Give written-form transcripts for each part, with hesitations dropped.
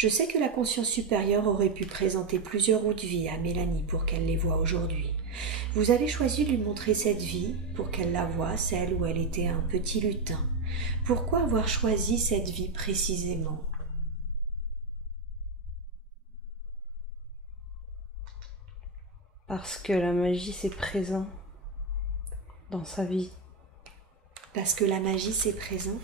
Je sais que la conscience supérieure aurait pu présenter plusieurs routes de vie à Mélanie pour qu'elle les voie aujourd'hui. Vous avez choisi de lui montrer cette vie pour qu'elle la voie, celle où elle était un petit lutin. Pourquoi avoir choisi cette vie précisément? Parce que la magie, c'est présent dans sa vie. Parce que la magie, c'est présent.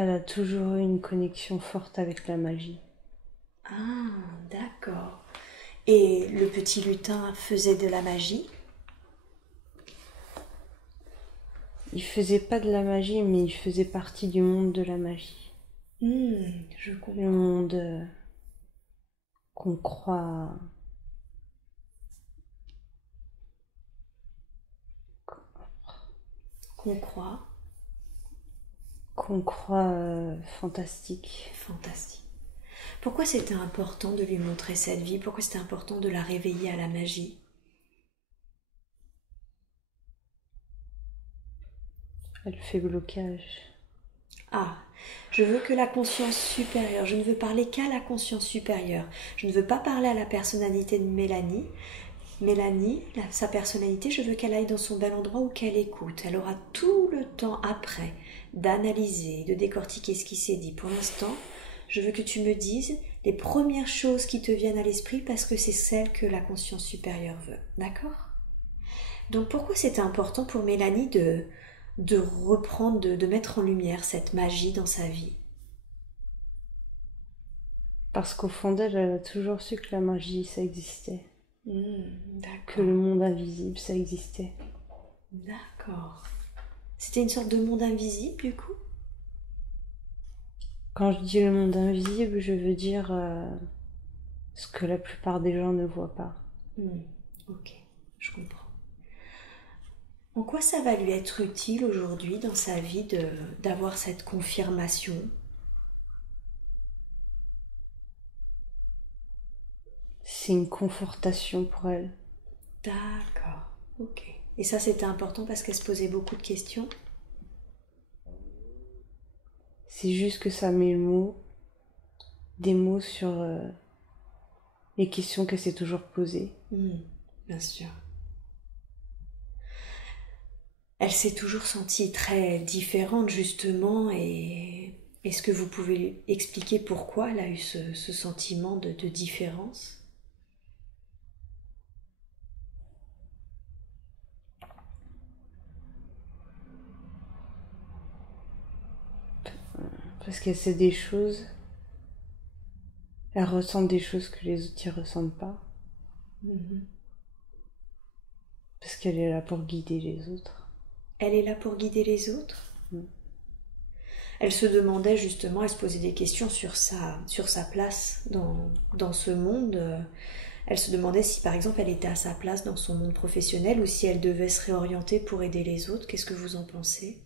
Elle a toujours eu une connexion forte avec la magie. Ah, d'accord. Et le petit lutin faisait de la magie? Il faisait pas de la magie, mais il faisait partie du monde de la magie. Je Le comprends. monde qu'on croit... Qu'on croit. qu'on croit fantastique. Fantastique. Pourquoi c'était important de lui montrer cette vie? Pourquoi c'était important de la réveiller à la magie? Elle fait blocage. Ah, je veux que la conscience supérieure, je ne veux parler qu'à la conscience supérieure. Je ne veux pas parler à la personnalité de Mélanie. Mélanie, sa personnalité, je veux qu'elle aille dans son bel endroit où qu'elle écoute. Elle aura tout le temps après d'analyser, de décortiquer ce qui s'est dit. Pour l'instant, je veux que tu me dises les premières choses qui te viennent à l'esprit parce que c'est celles que la conscience supérieure veut. D'accord? Donc pourquoi c'était important pour Mélanie de reprendre, de mettre en lumière cette magie dans sa vie? Parce qu'au fond d'elle, elle a toujours su que la magie, ça existait. Que D'accord. le monde invisible, ça existait. D'accord. C'était une sorte de monde invisible du coup? Quand je dis le monde invisible, je veux dire ce que la plupart des gens ne voient pas. Ok, je comprends. En quoi ça va lui être utile aujourd'hui dans sa vie d'avoir cette confirmation? C'est une confortation pour elle. D'accord, ok. Et ça c'était important parce qu'elle se posait beaucoup de questions? C'est juste que ça met des mots sur les questions qu'elle s'est toujours posées. Bien sûr. Elle s'est toujours sentie très différente justement et est-ce que vous pouvez expliquer pourquoi elle a eu ce sentiment de différence? Parce qu'elle sait des choses, elle ressent des choses que les autres n'y ressentent pas. Parce qu'elle est là pour guider les autres. Elle est là pour guider les autres? Elle se demandait justement, elle se posait des questions sur sa place dans ce monde. Elle se demandait si par exemple elle était à sa place dans son monde professionnel ou si elle devait se réorienter pour aider les autres. Qu'est-ce que vous en pensez?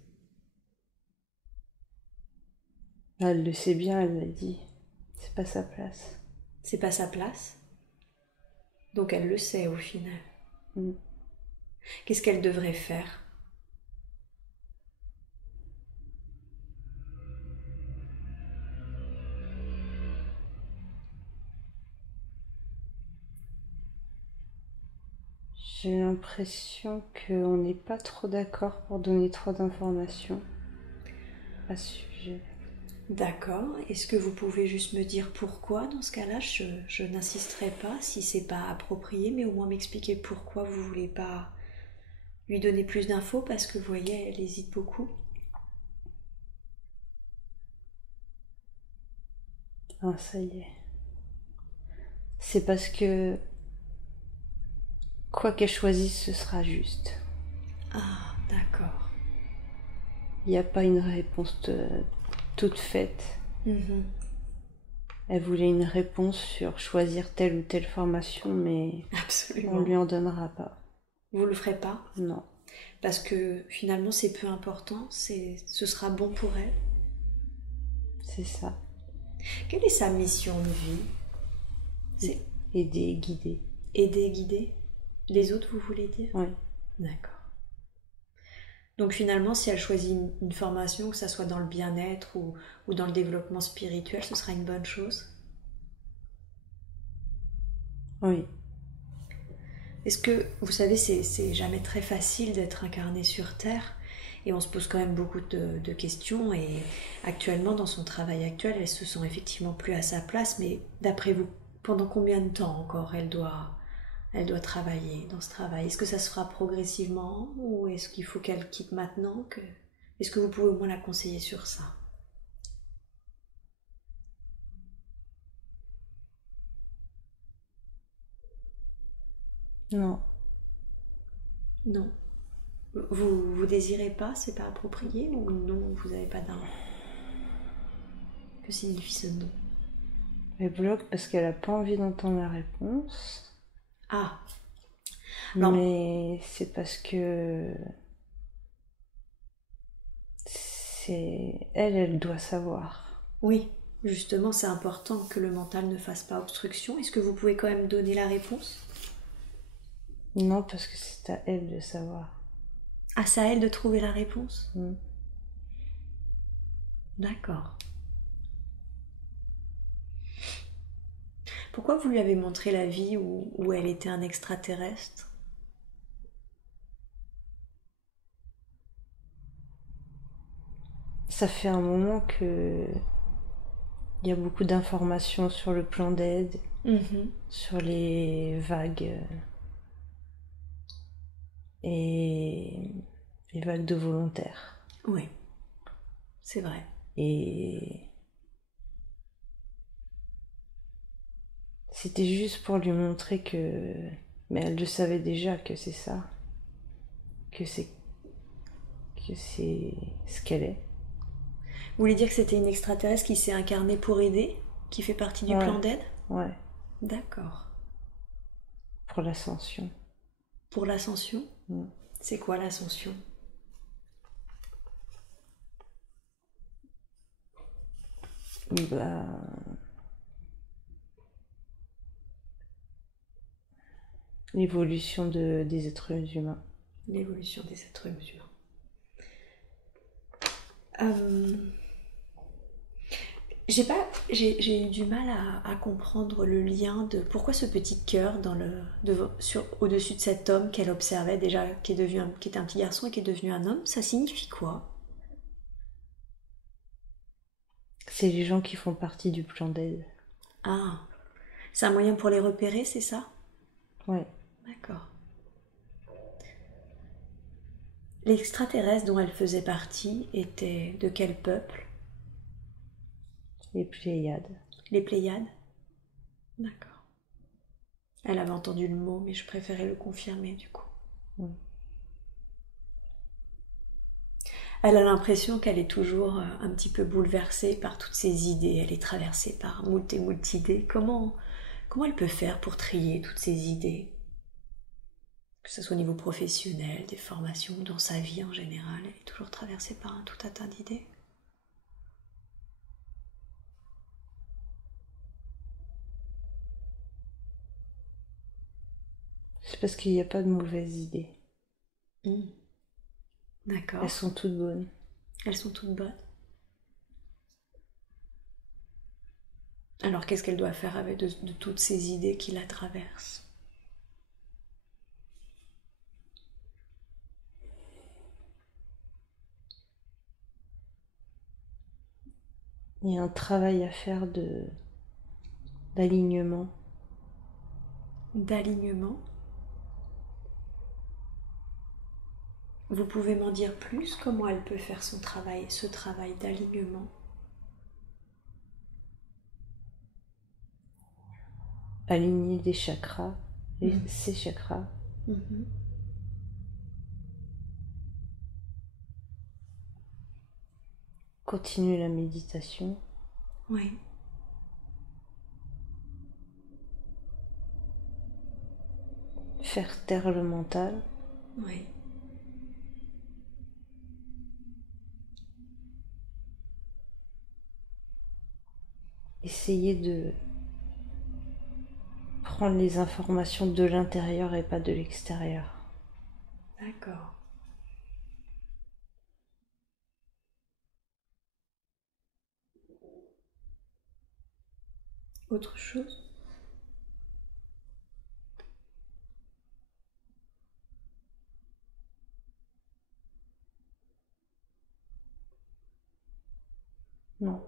Elle le sait bien, elle l'a dit. C'est pas sa place. C'est pas sa place? Donc elle le sait au final. Qu'est-ce qu'elle devrait faire? J'ai l'impression qu'on n'est pas trop d'accord pour donner trop d'informations à ce sujet. D'accord. Est-ce que vous pouvez juste me dire pourquoi dans ce cas-là? Je n'insisterai pas si c'est pas approprié, mais au moins m'expliquer pourquoi vous voulez pas lui donner plus d'infos parce que vous voyez, elle hésite beaucoup. Ah, ça y est. C'est parce que quoi qu'elle choisisse, ce sera juste. Ah, d'accord. Il n'y a pas une réponse toute faite. Elle voulait une réponse sur choisir telle ou telle formation, mais Absolument. on lui en donnera pas. Vous le ferez pas? Non. Parce que finalement c'est peu important, ce sera bon pour elle. C'est ça. Quelle est sa mission de vie? Aider, guider. Aider, guider? Les autres, vous voulez dire? Oui. D'accord. Donc finalement, si elle choisit une formation, que ça soit dans le bien-être ou dans le développement spirituel, ce sera une bonne chose. Oui. Est-ce que, vous savez, c'est jamais très facile d'être incarné sur Terre et on se pose quand même beaucoup de questions et actuellement, dans son travail actuel, elle se sent effectivement plus à sa place, mais d'après vous, pendant combien de temps encore elle doit travailler dans ce travail? Est-ce que ça se fera progressivement ou est-ce qu'il faut qu'elle quitte maintenant que... Est-ce que vous pouvez au moins la conseiller sur ça? Non. Non. Vous désirez pas? C'est pas approprié ou non? Vous n'avez pas d'un... Que signifie ce non? Elle bloque parce qu'elle a pas envie d'entendre la réponse. Ah, alors, Mais c'est parce que c'est elle doit savoir. oui, justement, c'est important que le mental ne fasse pas obstruction. Est-ce que vous pouvez quand même donner la réponse? Non, parce que c'est à elle de savoir. Ah, c'est à elle de trouver la réponse? Mm. D'accord. Pourquoi vous lui avez montré la vie où elle était un extraterrestre? Ça fait un moment que il y a beaucoup d'informations sur le plan d'aide, sur les vagues et les vagues de volontaires. Oui, c'est vrai. Et c'était juste pour lui montrer que... Mais elle le savait déjà que c'est ça, que c'est ce qu'elle est. Vous voulez dire que c'était une extraterrestre qui s'est incarnée pour aider, qui fait partie du plan d'aide? Ouais, D'accord. pour l'ascension. Pour l'ascension? Mm. C'est quoi l'ascension? Bah, l'évolution des êtres humains. L'évolution des êtres humains. Euh, j'ai eu du mal à comprendre le lien de pourquoi ce petit cœur au-dessus de cet homme qu'elle observait déjà, qui était un petit garçon et qui est devenu un homme. Ça signifie quoi? C'est les gens qui font partie du plan d'aide. Ah, c'est un moyen pour les repérer, c'est ça? Ouais. D'accord. L'extraterrestre dont elle faisait partie était de quel peuple? Les Pléiades. Les Pléiades? D'accord. Elle avait entendu le mot, mais je préférais le confirmer du coup. Mm. Elle a l'impression qu'elle est toujours un petit peu bouleversée par toutes ses idées. Elle est traversée par moult et moult idées. Comment elle peut faire pour trier toutes ces idées? Que ce soit au niveau professionnel, des formations, ou dans sa vie en général, elle est toujours traversée par un tout un tas d'idées. C'est parce qu'il n'y a pas de mauvaises idées. D'accord. Elles sont toutes bonnes. Elles sont toutes bonnes. Alors qu'est-ce qu'elle doit faire avec de toutes ces idées qui la traversent? Il y a un travail à faire d'alignement. D'alignement? Vous pouvez m'en dire plus? Comment elle peut faire ce travail d'alignement? Aligner des chakras, ces chakras. Continuer la méditation. Oui. Faire taire le mental. Oui. Essayer de prendre les informations de l'intérieur et pas de l'extérieur. D'accord. Autre chose? Non.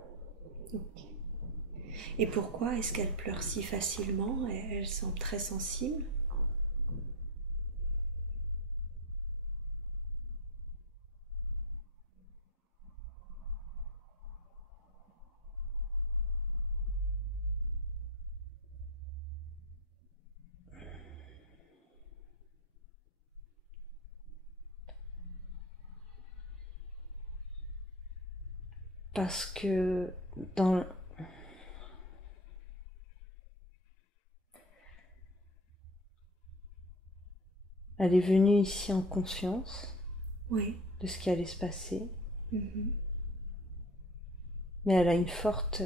Ok. Et pourquoi est-ce qu'elle pleure si facilement? Elle semble très sensible. Parce que dans... elle est venue ici en conscience Oui. de ce qui allait se passer, Mhm. mais elle a une forte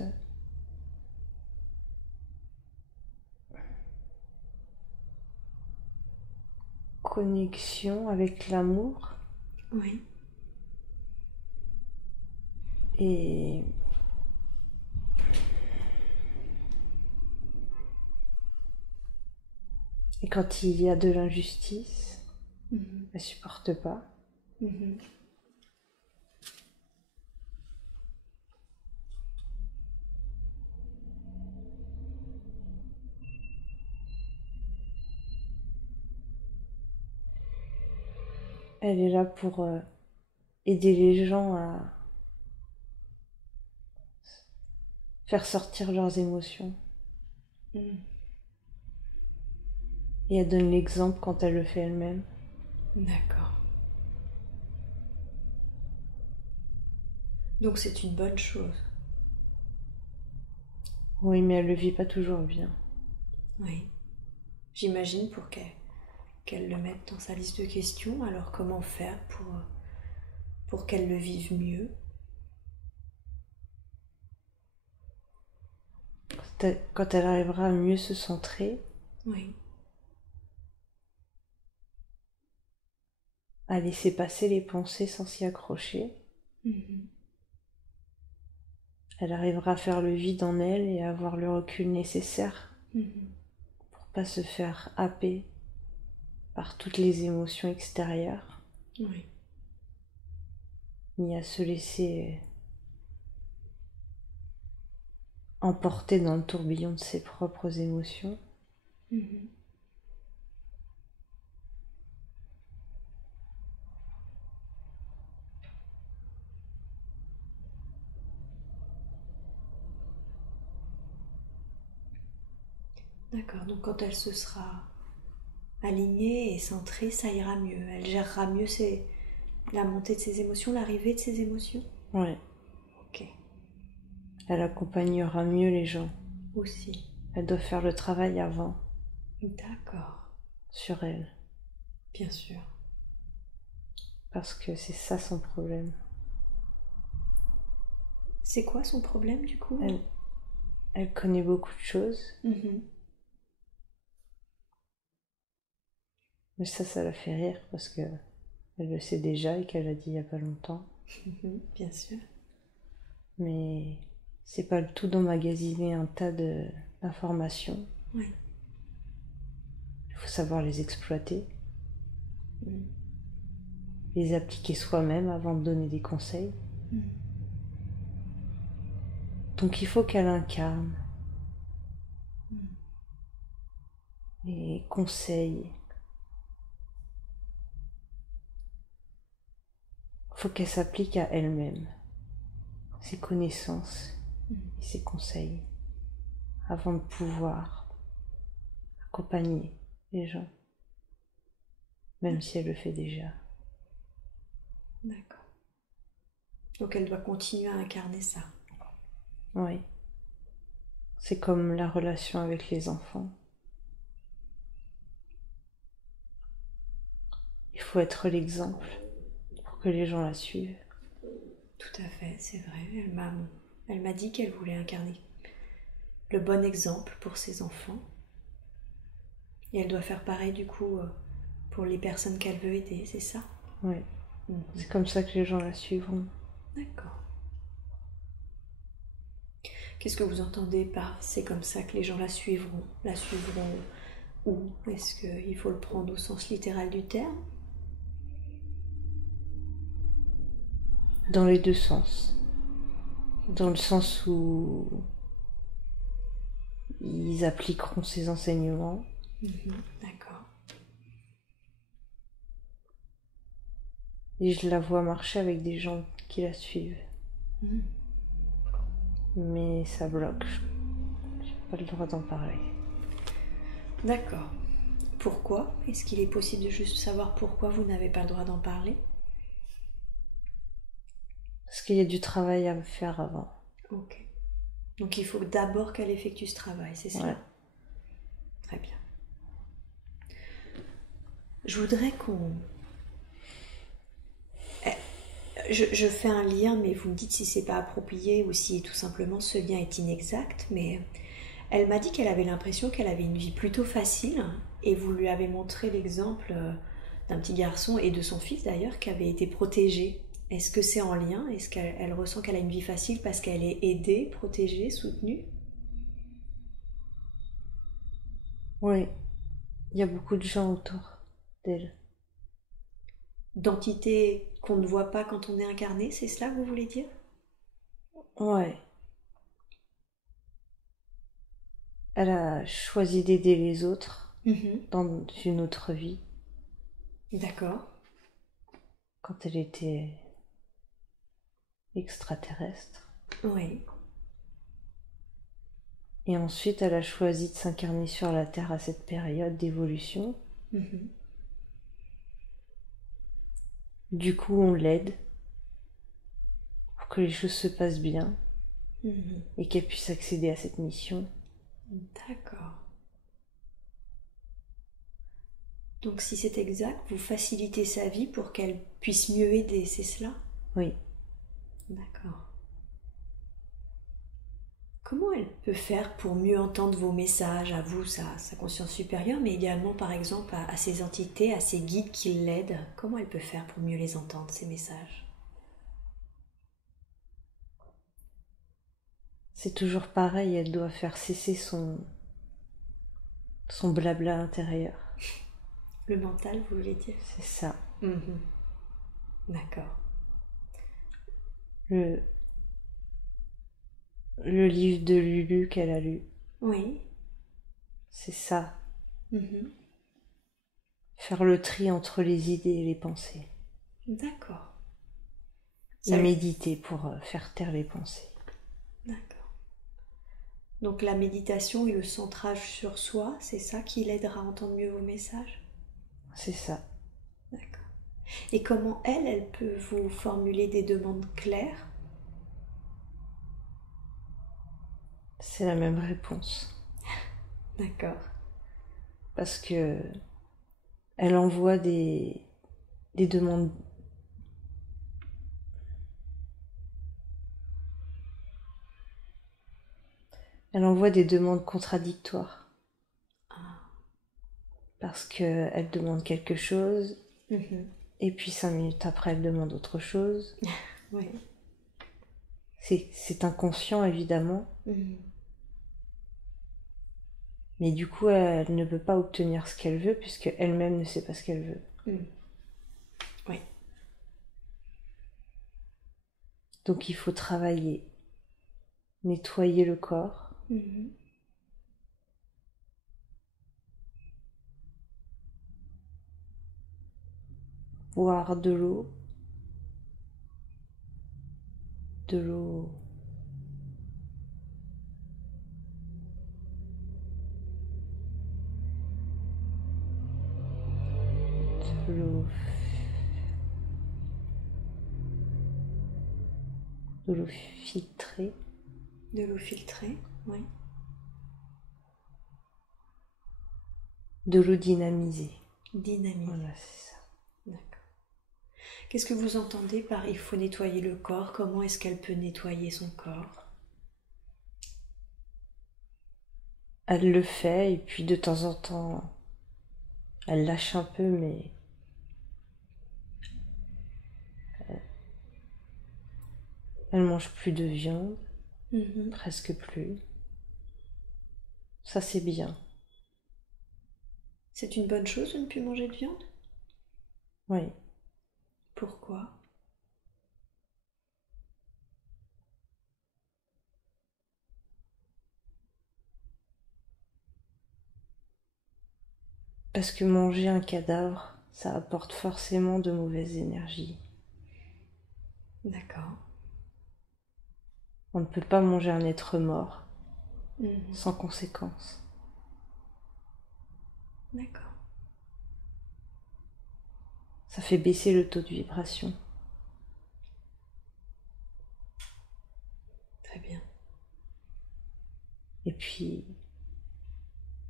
connexion avec l'amour Oui. et quand il y a de l'injustice, Mhm. elle supporte pas. Mhm. Elle est là pour aider les gens à faire sortir leurs émotions. Mhm. Et elle donne l'exemple quand elle le fait elle-même. D'accord. Donc c'est une bonne chose. Oui, mais elle le vit pas toujours bien. Oui. J'imagine pour qu'elle le mette dans sa liste de questions. Alors comment faire pour qu'elle le vive mieux? Quand elle arrivera à mieux se centrer, Oui. à laisser passer les pensées sans s'y accrocher, Mhm. elle arrivera à faire le vide en elle et à avoir le recul nécessaire Mhm. pour pas se faire happer par toutes les émotions extérieures, Oui. ni à se laisser emporter dans le tourbillon de ses propres émotions. Mhm. D'accord. Donc quand elle se sera alignée et centrée, ça ira mieux. Elle gérera mieux la montée de ses émotions, l'arrivée de ses émotions. Ouais, Ok. elle accompagnera mieux les gens. Aussi. Elle doit faire le travail avant D'accord. sur elle, Bien sûr. parce que c'est ça son problème. C'est quoi son problème du coup? Elle connaît beaucoup de choses, Mhm. mais ça la fait rire parce que elle le sait déjà et qu'elle l'a dit il y a pas longtemps. Mhm. Bien sûr. Mais c'est pas le tout d'emmagasiner un tas d'informations. Oui. Il faut savoir les exploiter, Mhm. les appliquer soi-même avant de donner des conseils. Mhm. Donc il faut qu'elle incarne Mhm. et conseille. Il faut qu'elle s'applique à elle-même, ses connaissances et ses conseils, avant de pouvoir accompagner les gens, même si elle le fait déjà. D'accord. Donc elle doit continuer à incarner ça. Oui, c'est comme la relation avec les enfants. Il faut être l'exemple pour que les gens la suivent. Tout à fait, c'est vrai. Elle m'a dit qu'elle voulait incarner le bon exemple pour ses enfants. Et elle doit faire pareil du coup pour les personnes qu'elle veut aider, c'est ça? Oui, Mhm. c'est comme ça que les gens la suivront. D'accord. Qu'est-ce que vous entendez par c'est comme ça que les gens la suivront? La suivront où? Est-ce qu'il faut le prendre au sens littéral du terme? Dans les deux sens. Dans le sens où ils appliqueront ces enseignements. D'accord. Et je la vois marcher avec des gens qui la suivent. Mais ça bloque. J'ai pas le droit d'en parler. D'accord. Pourquoi? Est-ce qu'il est possible de juste savoir pourquoi vous n'avez pas le droit d'en parler? Parce qu'il y a du travail à faire avant. Ok. Donc il faut d'abord qu'elle effectue ce travail, c'est ça? Ouais. Très bien. Je voudrais qu'on... Je fais un lien, mais vous me dites si c'est pas approprié ou si tout simplement ce lien est inexact, mais elle m'a dit qu'elle avait l'impression qu'elle avait une vie plutôt facile et vous lui avez montré l'exemple d'un petit garçon et de son fils d'ailleurs qui avait été protégé. Est-ce que c'est en lien? Est-ce qu'elle ressent qu'elle a une vie facile parce qu'elle est aidée, protégée, soutenue? Oui. Il y a beaucoup de gens autour d'elle. D'entités qu'on ne voit pas quand on est incarné, c'est cela que vous voulez dire? Ouais. Elle a choisi d'aider les autres dans une autre vie. D'accord. Quand elle était extraterrestre. Oui. Et ensuite, elle a choisi de s'incarner sur la Terre à cette période d'évolution. Du coup, on l'aide pour que les choses se passent bien et qu'elle puisse accéder à cette mission. D'accord. Donc si c'est exact, vous facilitez sa vie pour qu'elle puisse mieux aider, c'est cela? Oui. D'accord. Comment elle peut faire pour mieux entendre vos messages à vous, sa conscience supérieure, mais également par exemple à ces entités, à ces guides qui l'aident? Comment elle peut faire pour mieux les entendre, ces messages? C'est toujours pareil, elle doit faire cesser son blabla intérieur. Le mental, vous voulez dire? C'est ça. D'accord. Le livre de Lulu qu'elle a lu. Oui. C'est ça. Faire le tri entre les idées et les pensées. D'accord. Et méditer pour faire taire les pensées. D'accord. Donc la méditation et le centrage sur soi, c'est ça qui l'aidera à entendre mieux vos messages? C'est ça. D'accord. Et comment elle peut vous formuler des demandes claires? C'est la même réponse. D'accord. Parce que elle envoie des demandes. Elle envoie des demandes contradictoires. Parce qu'elle demande quelque chose, et puis 5 minutes après, elle demande autre chose. Oui. C'est inconscient, évidemment. Mais du coup, elle ne peut pas obtenir ce qu'elle veut, puisque elle-même ne sait pas ce qu'elle veut. Oui. Donc il faut travailler, nettoyer le corps. Boire de l'eau. De l'eau de l'eau filtrée. De l'eau filtrée, oui. De l'eau dynamisée. Dynamisée. Voilà, c'est ça. D'accord. Qu'est-ce que vous entendez par il faut nettoyer le corps? Comment est-ce qu'elle peut nettoyer son corps? Elle le fait, et puis de temps en temps, elle lâche un peu, mais elle mange plus de viande. presque plus. Ça, c'est bien. C'est une bonne chose de ne plus manger de viande? Oui. Pourquoi? Parce que manger un cadavre, ça apporte forcément de mauvaises énergies. D'accord. On ne peut pas manger un être mort sans conséquence. D'accord. Ça fait baisser le taux de vibration. Très bien. Et puis...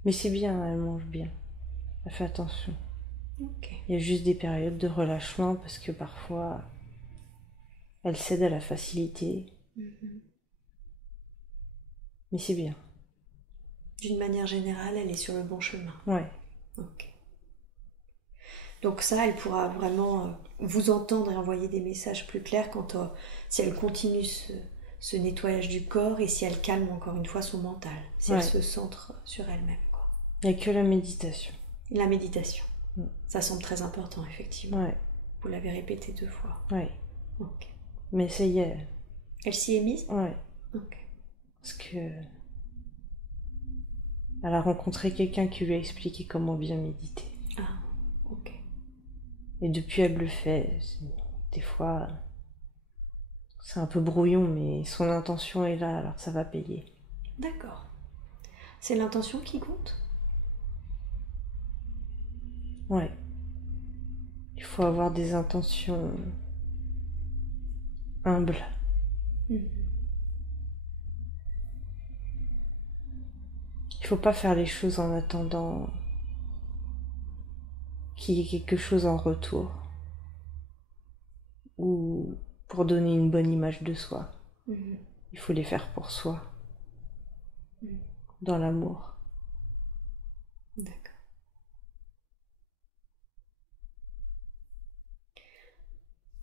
Mais c'est bien, elle mange bien. Elle fait attention. Ok. Il y a juste des périodes de relâchement parce que parfois, elle cède à la facilité. Mais c'est bien. D'une manière générale, elle est sur le bon chemin. Ouais. Ok. Donc ça, elle pourra vraiment vous entendre et envoyer des messages plus clairs si elle continue ce nettoyage du corps et si elle calme encore une fois son mental, si elle se centre sur elle-même. Il n'y a que la méditation. La méditation. Ça semble très important, effectivement. Ouais. Vous l'avez répété 2 fois. Ouais. Ok. Mais ça y est. Elle s'y est mise? Ouais. Ok. Parce que... Elle a rencontré quelqu'un qui lui a expliqué comment bien méditer. Ah, ok. Et depuis, elle le fait. Des fois, c'est un peu brouillon, mais son intention est là, alors ça va payer. D'accord. C'est l'intention qui compte? Ouais. Il faut avoir des intentions humbles. Il faut pas faire les choses en attendant qu'il y ait quelque chose en retour. Ou pour donner une bonne image de soi. Il faut les faire pour soi. Dans l'amour. D'accord.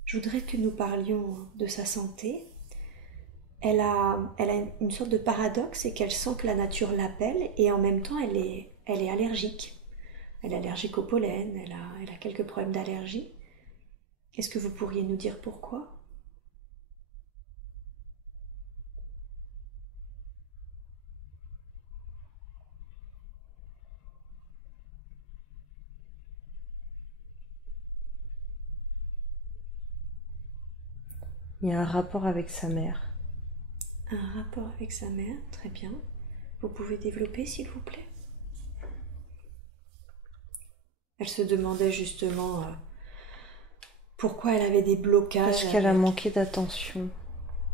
Je voudrais que nous parlions de sa santé. Elle a une sorte de paradoxe, c'est qu'elle sent que la nature l'appelle et en même temps elle est allergique. Elle est allergique au pollen, elle a quelques problèmes d'allergie. Est-ce que vous pourriez nous dire pourquoi? Il y a un rapport avec sa mère. Un rapport avec sa mère, très bien. Vous pouvez développer s'il vous plaît? Elle se demandait justement pourquoi elle avait des blocages. Parce qu'elle a manqué d'attention.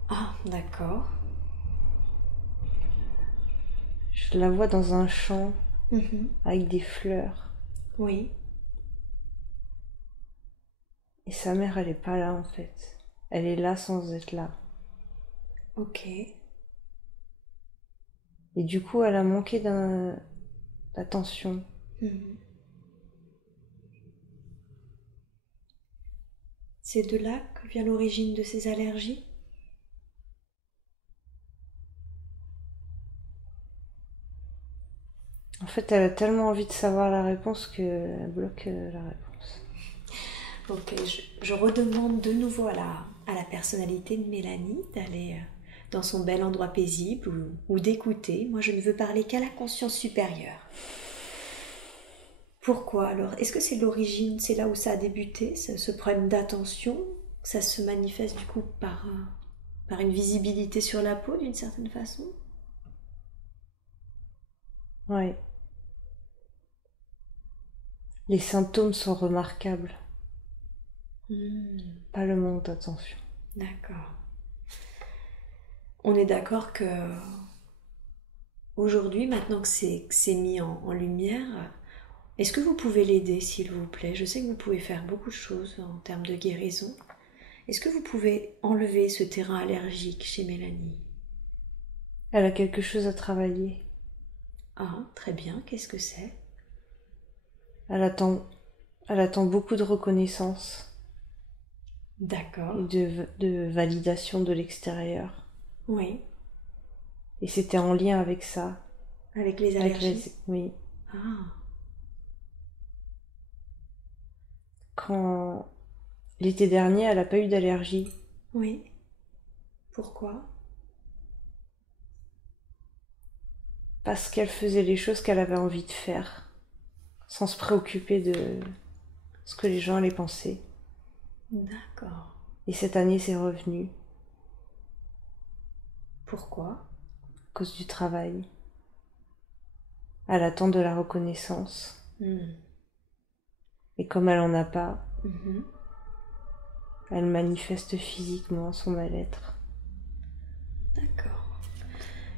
Ah, d'accord. Je la vois dans un champ avec des fleurs. Oui. Et sa mère, elle est pas là en fait. Elle est là sans être là. Ok. Et du coup, elle a manqué d'attention. C'est de là que vient l'origine de ses allergies? En fait, elle a tellement envie de savoir la réponse qu'elle bloque la réponse. Ok, je redemande de nouveau à la personnalité de Mélanie d'aller dans son bel endroit paisible ou d'écouter. Moi, je ne veux parler qu'à la conscience supérieure. Pourquoi alors? Est-ce que c'est l'origine, c'est là où ça a débuté, ce problème d'attention? Ça se manifeste du coup par une visibilité sur la peau d'une certaine façon? Ouais. Les symptômes sont remarquables. Pas le manque d'attention. D'accord. On est d'accord que aujourd'hui, maintenant que c'est mis en lumière, est-ce que vous pouvez l'aider, s'il vous plaît? Je sais que vous pouvez faire beaucoup de choses en termes de guérison. Est-ce que vous pouvez enlever ce terrain allergique chez Mélanie? Elle a quelque chose à travailler. Ah, très bien. Qu'est-ce que c'est? Elle attend beaucoup de reconnaissance. D'accord. Et de validation de l'extérieur. Oui. Et c'était en lien avec ça. Avec les allergies. Oui. Ah, Quand l'été dernier, elle n'a pas eu d'allergie. oui. Pourquoi? Parce qu'elle faisait les choses qu'elle avait envie de faire. Sans se préoccuper de ce que les gens allaient penser. D'accord. Et cette année, c'est revenu. Pourquoi? À cause du travail. Elle attend de la reconnaissance. Hmm. Et comme elle en a pas, Mhm. elle manifeste physiquement son mal-être. D'accord.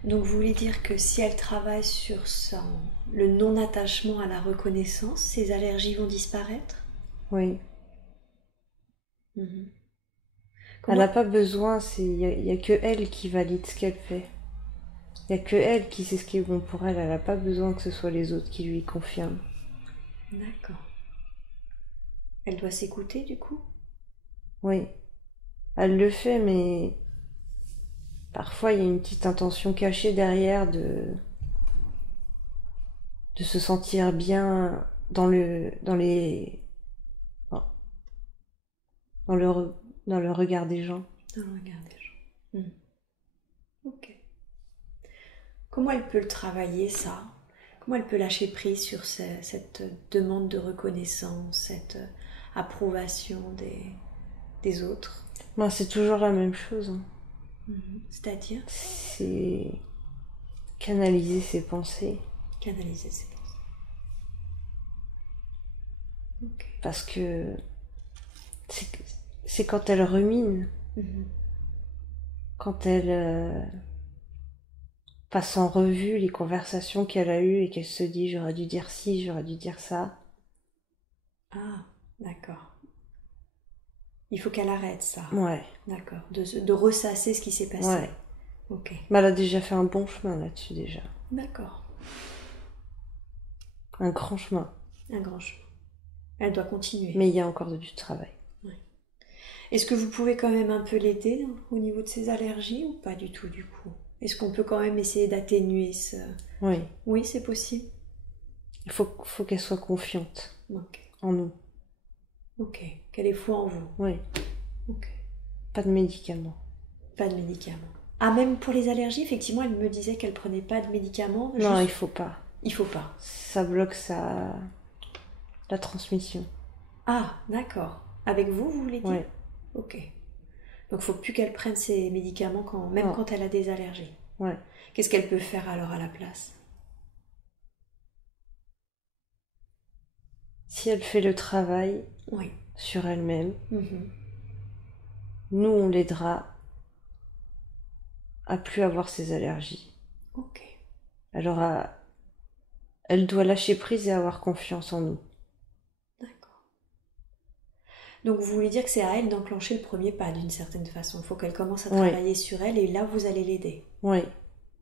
Donc vous voulez dire que si elle travaille sur le non-attachement à la reconnaissance, ses allergies vont disparaître? Oui. Mhm. Elle Comment... n'a pas besoin, y a que elle qui valide ce qu'elle fait. Il n'y a que elle qui sait ce qui est bon pour elle. Elle n'a pas besoin que ce soit les autres qui lui confirment. D'accord. Elle doit s'écouter du coup? Oui. Elle le fait, mais parfois il y a une petite intention cachée derrière de se sentir bien dans le, dans le regard des gens. Dans le regard des gens. Hmm. Ok. Comment elle peut le travailler ça? Comment elle peut lâcher prise sur cette demande de reconnaissance, cette approbation des autres? Ben, c'est toujours la même chose. C'est-à-dire C'est canaliser ses pensées. canaliser ses pensées. Ok. Parce que c'est quand elle rumine, Mhm. quand elle passe en revue les conversations qu'elle a eues et qu'elle se dit j'aurais dû dire ci, j'aurais dû dire ça. Ah, d'accord. Il faut qu'elle arrête ça. Ouais, D'accord. De ressasser ce qui s'est passé. ouais. Ok. Mais elle a déjà fait un bon chemin là-dessus déjà. D'accord. Un grand chemin. Un grand chemin. Elle doit continuer. Mais il y a encore du travail. Ouais. Est-ce que vous pouvez quand même un peu l'aider au niveau de ses allergies ou pas du tout du coup? Est-ce qu'on peut quand même essayer d'atténuer ce... Oui. Oui, c'est possible. Il faut qu'elle soit confiante Ok. en nous. Ok. Qu'elle ait foi en vous. Oui. Ok. Pas de médicaments. Pas de médicaments. Ah, même pour les allergies, effectivement, elle me disait qu'elle prenait pas de médicaments. Non, juste... il faut pas. Il faut pas. Ça bloque la transmission. Ah, d'accord. Avec vous, vous voulez dire? Oui. Ok. Donc, il faut plus qu'elle prenne ses médicaments même Non. quand elle a des allergies. Ouais. Qu'est-ce qu'elle peut faire alors à la place? Si elle fait le travail Oui. sur elle-même, Mhm. nous on l'aidera à plus avoir ses allergies. Ok. Elle doit lâcher prise et avoir confiance en nous. D'accord. Donc, vous voulez dire que c'est à elle d'enclencher le premier pas d'une certaine façon. Il faut qu'elle commence à Oui. travailler sur elle et là, vous allez l'aider. Oui.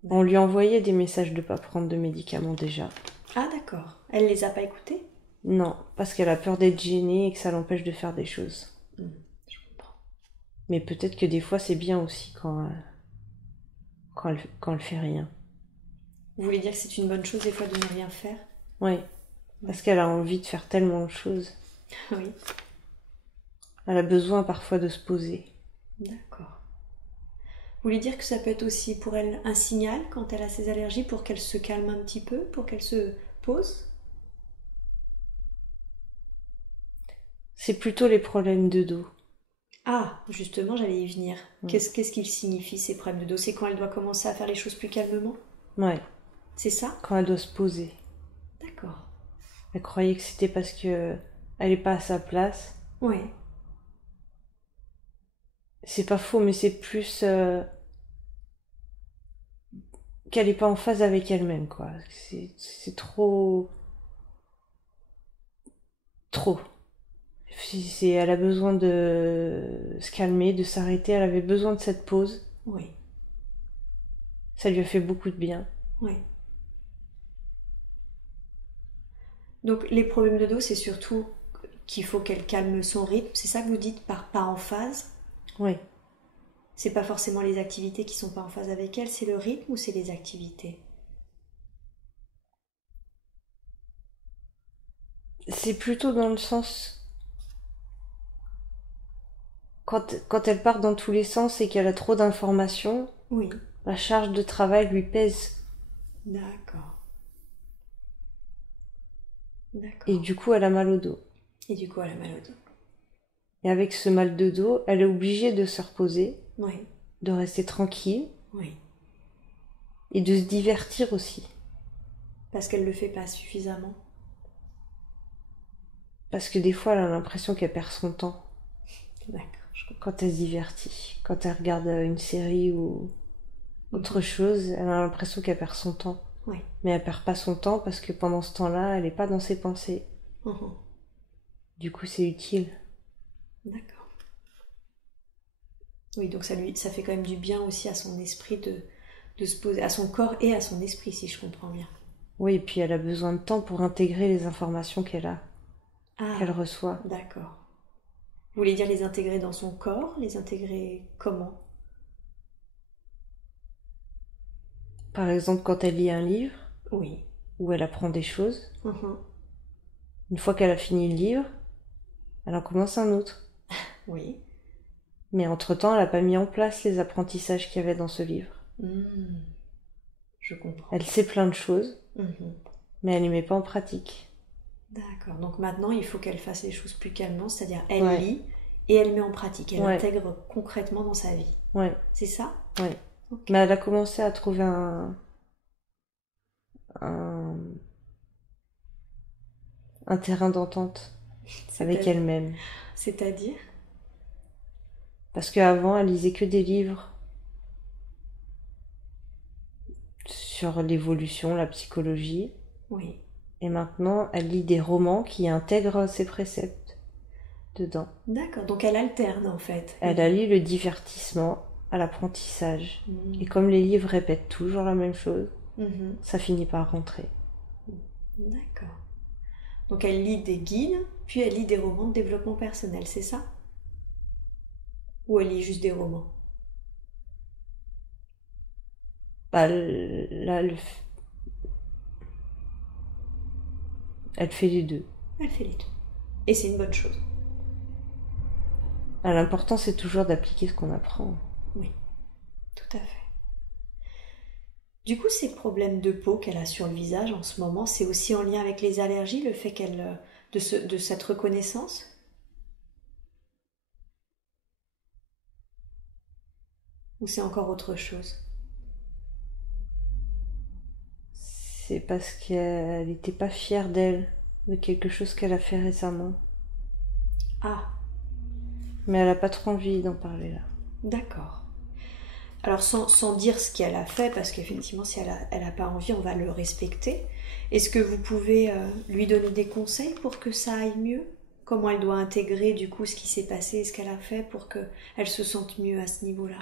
On lui envoyait des messages de ne pas prendre de médicaments déjà. Ah, d'accord. Elle les a pas écoutés? Non, parce qu'elle a peur d'être gênée et que ça l'empêche de faire des choses. Je comprends. Mais peut-être que des fois c'est bien aussi quand elle fait rien. Vous voulez dire que c'est une bonne chose des fois de ne rien faire? Oui, parce qu'elle a envie de faire tellement de choses. Oui. Elle a besoin parfois de se poser. D'accord. Vous voulez dire que ça peut être aussi pour elle un signal quand elle a ses allergies pour qu'elle se calme un petit peu, pour qu'elle se pose? C'est plutôt les problèmes de dos. Ah, justement, j'allais y venir. Qu'est-ce qu'il signifie ces problèmes de dos? C'est quand elle doit commencer à faire les choses plus calmement? Ouais, C'est ça? quand elle doit se poser. D'accord. Elle croyait que c'était parce que elle n'est pas à sa place. Oui. C'est pas faux, mais c'est plus qu'elle n'est pas en phase avec elle-même, quoi. C'est trop... Trop. Elle a besoin de se calmer, de s'arrêter. Elle avait besoin de cette pause. Oui. Ça lui a fait beaucoup de bien. Oui. Donc les problèmes de dos, c'est surtout qu'il faut qu'elle calme son rythme. C'est ça que vous dites par pas en phase? Oui. C'est pas forcément les activités qui sont pas en phase avec elle, c'est le rythme ou c'est les activités? C'est plutôt dans le sens, quand elle part dans tous les sens et qu'elle a trop d'informations, Oui, la charge de travail lui pèse. d'accord, Et d'accord. du coup, elle a mal au dos. Et du coup, elle a mal au dos. Et avec ce mal de dos, elle est obligée de se reposer, Oui, de rester tranquille oui. et de se divertir aussi. Parce qu'elle le fait pas suffisamment. Parce que des fois, elle a l'impression qu'elle perd son temps D'accord, je comprends. quand elle se divertit. Quand elle regarde une série ou autre Mhm. chose, elle a l'impression qu'elle perd son temps. Oui. Mais elle perd pas son temps parce que pendant ce temps-là, elle n'est pas dans ses pensées. Mhm. Du coup, c'est utile. D'accord. Oui, donc ça fait quand même du bien aussi à son esprit de se poser, à son corps et à son esprit, si je comprends bien. Oui, et puis elle a besoin de temps pour intégrer les informations Ah, qu'elle reçoit. d'accord. Vous voulez dire les intégrer dans son corps? Les intégrer comment? Par exemple, quand elle lit un livre, Oui. où elle apprend des choses, Mhm. une fois qu'elle a fini le livre, elle en commence un autre. Oui. Mais entre-temps, elle n'a pas mis en place les apprentissages qu'il y avait dans ce livre. Hmm, je comprends. Elle sait plein de choses, Mhm. mais elle ne les met pas en pratique. D'accord. Donc maintenant, il faut qu'elle fasse les choses plus calmement, c'est-à-dire elle Ouais, lit et elle met en pratique, elle ouais, intègre concrètement dans sa vie. ouais, C'est ça? ouais. Ok. Mais elle a commencé à trouver un, un terrain d'entente avec C'est-à-dire? elle-même. C'est-à-dire? Parce qu'avant, elle lisait que des livres sur l'évolution, la psychologie. Oui. Et maintenant, elle lit des romans qui intègrent ses préceptes dedans. D'accord. Donc elle alterne en fait. Elle allie le divertissement à l'apprentissage. Et Mhm. comme les livres répètent toujours la même chose, Mhm. ça finit par rentrer. D'accord. Donc elle lit des guides, puis elle lit des romans de développement personnel, c'est ça? Ou elle lit juste des romans? Bah, là, elle fait les deux. Elle fait les deux. Et c'est une bonne chose. L'important, c'est toujours d'appliquer ce qu'on apprend. Oui, tout à fait. Du coup, ces problèmes de peau qu'elle a sur le visage en ce moment, c'est aussi en lien avec les allergies, le fait qu'elle de cette reconnaissance? Ou c'est encore autre chose? C'est parce qu'elle n'était pas fière d'elle, de quelque chose qu'elle a fait récemment. Ah, Mais elle n'a pas trop envie d'en parler là. d'accord. Alors sans dire ce qu'elle a fait, parce qu'effectivement si elle a pas envie, on va le respecter. Est-ce que vous pouvez lui donner des conseils pour que ça aille mieux? Comment elle doit intégrer du coup ce qui s'est passé et ce qu'elle a fait pour qu'elle se sente mieux à ce niveau-là?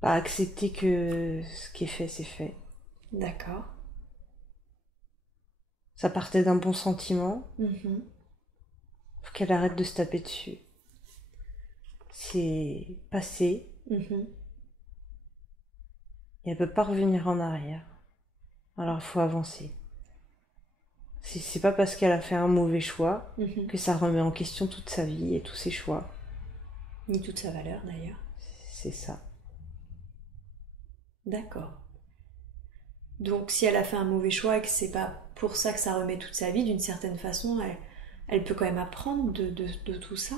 Pas accepter que ce qui est fait, c'est fait. D'accord. Ça partait d'un bon sentiment, Mhm. faut qu'elle arrête de se taper dessus. C'est passé, Mhm. et elle peut pas revenir en arrière. Alors il faut avancer. C'est pas parce qu'elle a fait un mauvais choix Mhm. que ça remet en question toute sa vie et tous ses choix. Ni toute sa valeur d'ailleurs. C'est ça. D'accord. Donc si elle a fait un mauvais choix et que c'est pas pour ça que ça remet toute sa vie, d'une certaine façon, elle peut quand même apprendre de tout ça.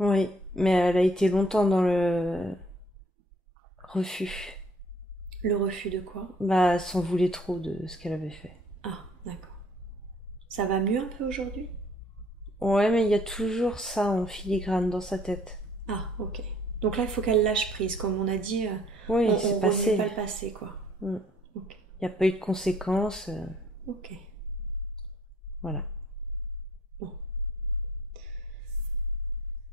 Oui, mais elle a été longtemps dans le refus. Le refus de quoi? Bah, elle s'en voulait trop de ce qu'elle avait fait. Ah, d'accord. Ça va mieux un peu aujourd'hui? Ouais, mais il y a toujours ça en filigrane dans sa tête. Ah, ok. Donc là, il faut qu'elle lâche prise. Comme on a dit, Oui, on c'est remet pas passé. le passé, quoi. Mm. Ok. Il n'y a pas eu de conséquences. Ok. Voilà. Bon.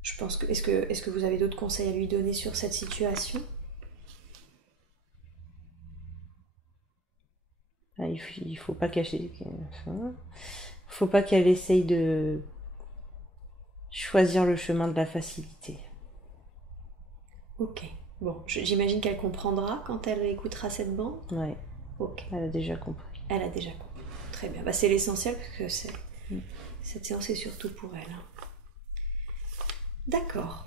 Je pense que est-ce que vous avez d'autres conseils à lui donner sur cette situation? Ah, il faut pas faut pas qu'elle essaye choisir le chemin de la facilité. Ok. Bon, j'imagine qu'elle comprendra quand elle écoutera cette bande. Ouais. Ok. Elle a déjà compris. Elle a déjà compris. Très bien. Bah, c'est l'essentiel parce que cette séance est surtout pour elle. Hein. D'accord.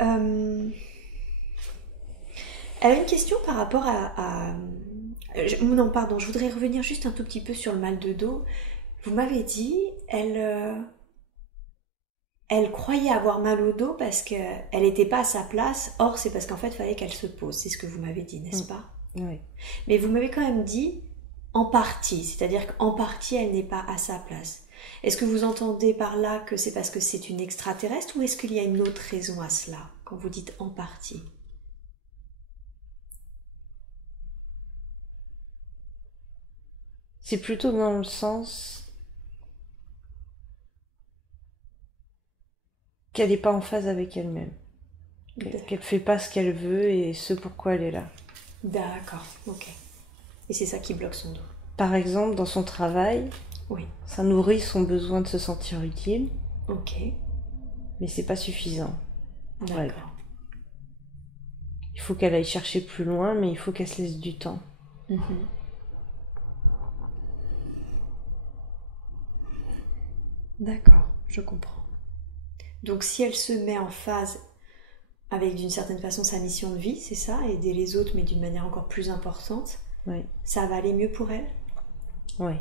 Elle a une question par rapport non, pardon, je voudrais revenir juste un tout petit peu sur le mal de dos. Vous m'avez dit, elle croyait avoir mal au dos parce qu'elle n'était pas à sa place. Or, c'est parce qu'en fait, il fallait qu'elle se pose. C'est ce que vous m'avez dit, n'est-ce pas? Oui. Mais vous m'avez quand même dit en partie, c'est-à-dire qu'en partie, elle n'est pas à sa place. Est-ce que vous entendez par là que c'est parce que c'est une extraterrestre ou est-ce qu'il y a une autre raison à cela quand vous dites en partie? C'est plutôt dans le sens qu'elle n'est pas en phase avec elle-même. Qu'elle ne fait pas ce qu'elle veut et ce pourquoi elle est là. D'accord, ok. Et c'est ça qui bloque son dos. Par exemple, dans son travail, Oui. ça nourrit son besoin de se sentir utile. Ok. Mais c'est pas suffisant. D'accord. Ouais. Il faut qu'elle aille chercher plus loin, mais il faut qu'elle se laisse du temps. D'accord, je comprends. Donc si elle se met en phase avec d'une certaine façon sa mission de vie, c'est ça, aider les autres mais d'une manière encore plus importante, Oui. Ça va aller mieux pour elle? Oui.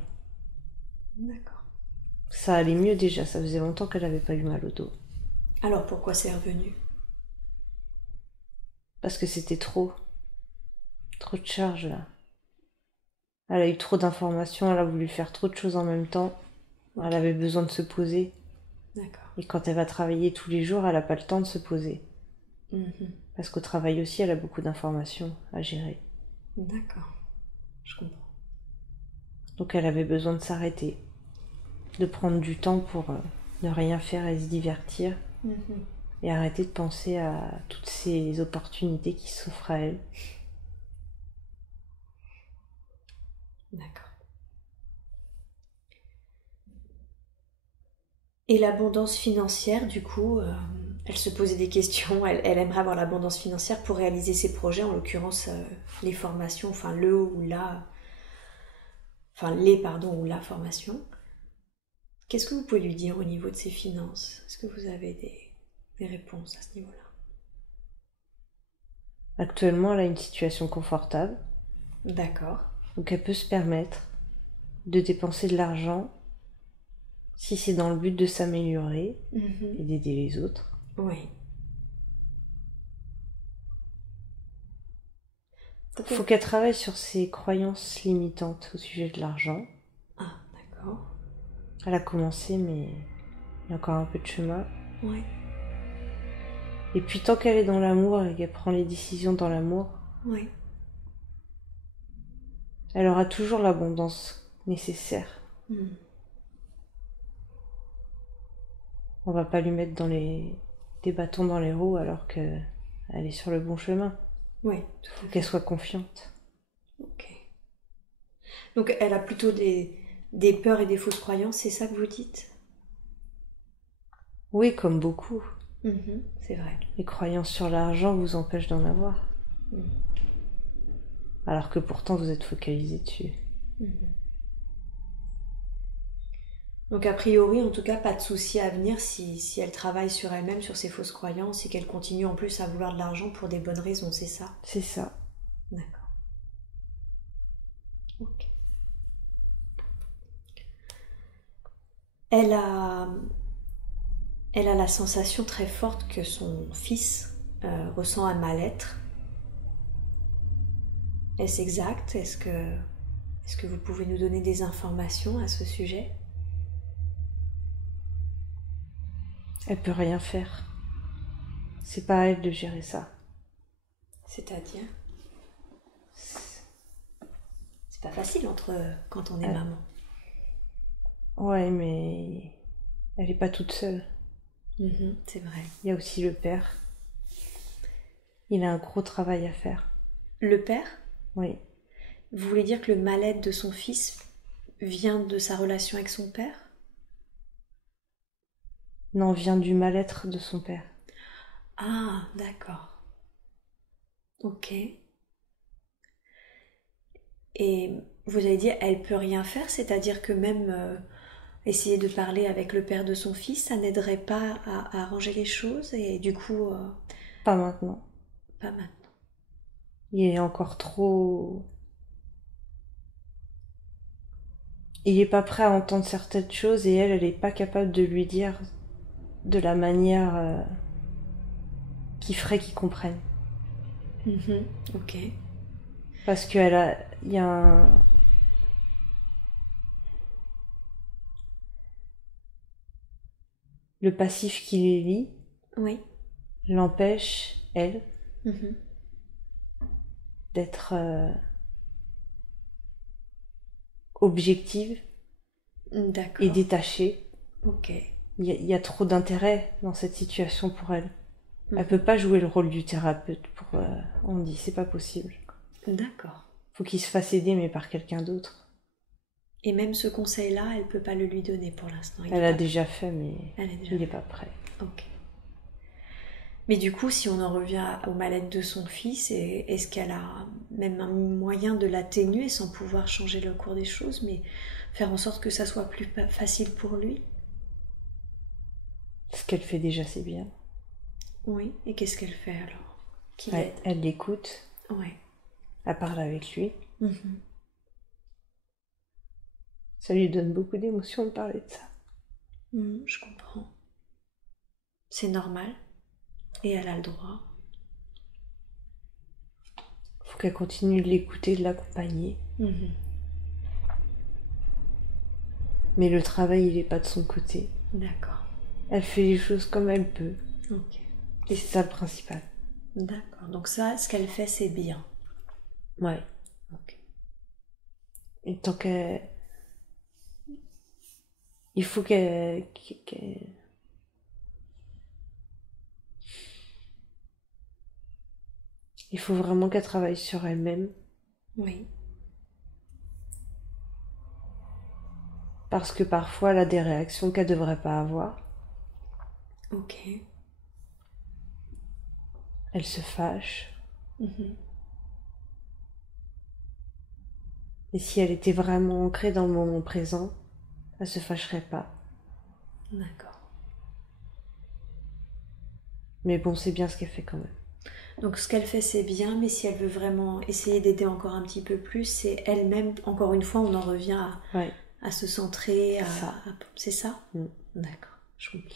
D'accord. Ça allait mieux déjà, ça faisait longtemps qu'elle n'avait pas eu mal au dos. Alors pourquoi c'est revenu? Parce que c'était trop. Trop de charge là. Elle a eu trop d'informations, elle a voulu faire trop de choses en même temps. Elle avait besoin de se poser. D'accord. Et quand elle va travailler tous les jours, elle n'a pas le temps de se poser. Parce qu'au travail aussi, elle a beaucoup d'informations à gérer. D'accord. Je comprends. Donc elle avait besoin de s'arrêter. De prendre du temps pour ne rien faire et se divertir. Et arrêter de penser à toutes ces opportunités qui s'offrent à elle. D'accord. Et l'abondance financière, du coup, elle se posait des questions, elle aimerait avoir l'abondance financière pour réaliser ses projets, en l'occurrence les formations, enfin les, ou la formation. Qu'est-ce que vous pouvez lui dire au niveau de ses finances? Est-ce que vous avez des réponses à ce niveau-là? Actuellement, elle a une situation confortable. D'accord. Donc elle peut se permettre de dépenser de l'argent si c'est dans le but de s'améliorer et d'aider les autres. Oui. Il faut qu'elle travaille sur ses croyances limitantes au sujet de l'argent. Ah, d'accord. Elle a commencé, mais il y a encore un peu de chemin. Oui. Et puis tant qu'elle est dans l'amour et qu'elle prend les décisions dans l'amour, Oui. elle aura toujours l'abondance nécessaire. On va pas lui mettre des bâtons dans les roues alors qu'elle est sur le bon chemin. Oui. Il faut qu'elle soit confiante. Ok. Donc elle a plutôt des peurs et des fausses croyances, c'est ça que vous dites? Oui, comme beaucoup. C'est vrai. Les croyances sur l'argent vous empêchent d'en avoir. Alors que pourtant vous êtes focalisé dessus. Donc a priori, en tout cas, pas de souci à venir si elle travaille sur elle-même, sur ses fausses croyances et qu'elle continue en plus à vouloir de l'argent pour des bonnes raisons, c'est ça? C'est ça. D'accord. Ok. Elle a la sensation très forte que son fils ressent un mal-être. Est-ce exact? Est-ce que vous pouvez nous donner des informations à ce sujet? Elle peut rien faire. C'est pas à elle de gérer ça. C'est-à-dire? C'est pas facile quand on est maman. Ouais, mais elle est pas toute seule. C'est vrai. Il y a aussi le père. Il a un gros travail à faire. Le père? Oui. Vous voulez dire que le mal-être de son fils vient de sa relation avec son père? Non, vient du mal-être de son père. Ah, d'accord. Ok. Et vous avez dit, elle peut rien faire, c'est-à-dire que même essayer de parler avec le père de son fils, ça n'aiderait pas à arranger les choses et du coup, Pas maintenant. pas maintenant. Il est encore trop... Il est pas prêt à entendre certaines choses et elle est pas capable de lui dire de la manière qui ferait qu'il comprenne. Mhm, ok. Parce qu'elle a... Il y a un... Le passif qui les lie Oui. l'empêche, elle, Mhm. d'être objective et D'accord. détachée. Ok. Il y a trop d'intérêt dans cette situation pour elle. Elle Mhm. peut pas jouer le rôle du thérapeute pour... on dit, c'est pas possible. D'accord. Faut qu'il se fasse aider, mais par quelqu'un d'autre. Et même ce conseil-là, elle peut pas le lui donner pour l'instant. Elle a déjà fait, mais Elle est déjà il est pas prêt. Ok. Mais du coup, si on en revient aux mallettes de son fils, est-ce qu'elle a même un moyen de l'atténuer sans pouvoir changer le cours des choses, mais faire en sorte que ça soit plus facile pour lui? Ce qu'elle fait déjà, c'est bien. Oui. Et qu'est-ce qu'elle fait alors? Qui l'aide? Elle l'écoute, Ouais. elle parle avec lui. Mhm. Ça lui donne beaucoup d'émotion de parler de ça. Je comprends. C'est normal. Et elle a le droit. Faut qu'elle continue de l'écouter, de l'accompagner. Mhm. Mais le travail, il est pas de son côté. D'accord. Elle fait les choses comme elle peut. Ok. Et c'est ça le principal. D'accord. Donc ça, ce qu'elle fait, c'est bien. Ouais. Ok. Et tant qu'elle... Il faut qu'elle... Il faut vraiment qu'elle travaille sur elle-même. Oui. Parce que parfois, elle a des réactions qu'elle devrait pas avoir. Ok. Elle se fâche. Mhm. Et si elle était vraiment ancrée dans le moment présent, elle se fâcherait pas. D'accord. Mais bon, c'est bien ce qu'elle fait quand même. Donc ce qu'elle fait, c'est bien, mais si elle veut vraiment essayer d'aider encore un petit peu plus, c'est elle-même, encore une fois, on en revient Ouais. à se centrer. Ça. C'est ça? Mm. D'accord, je comprends.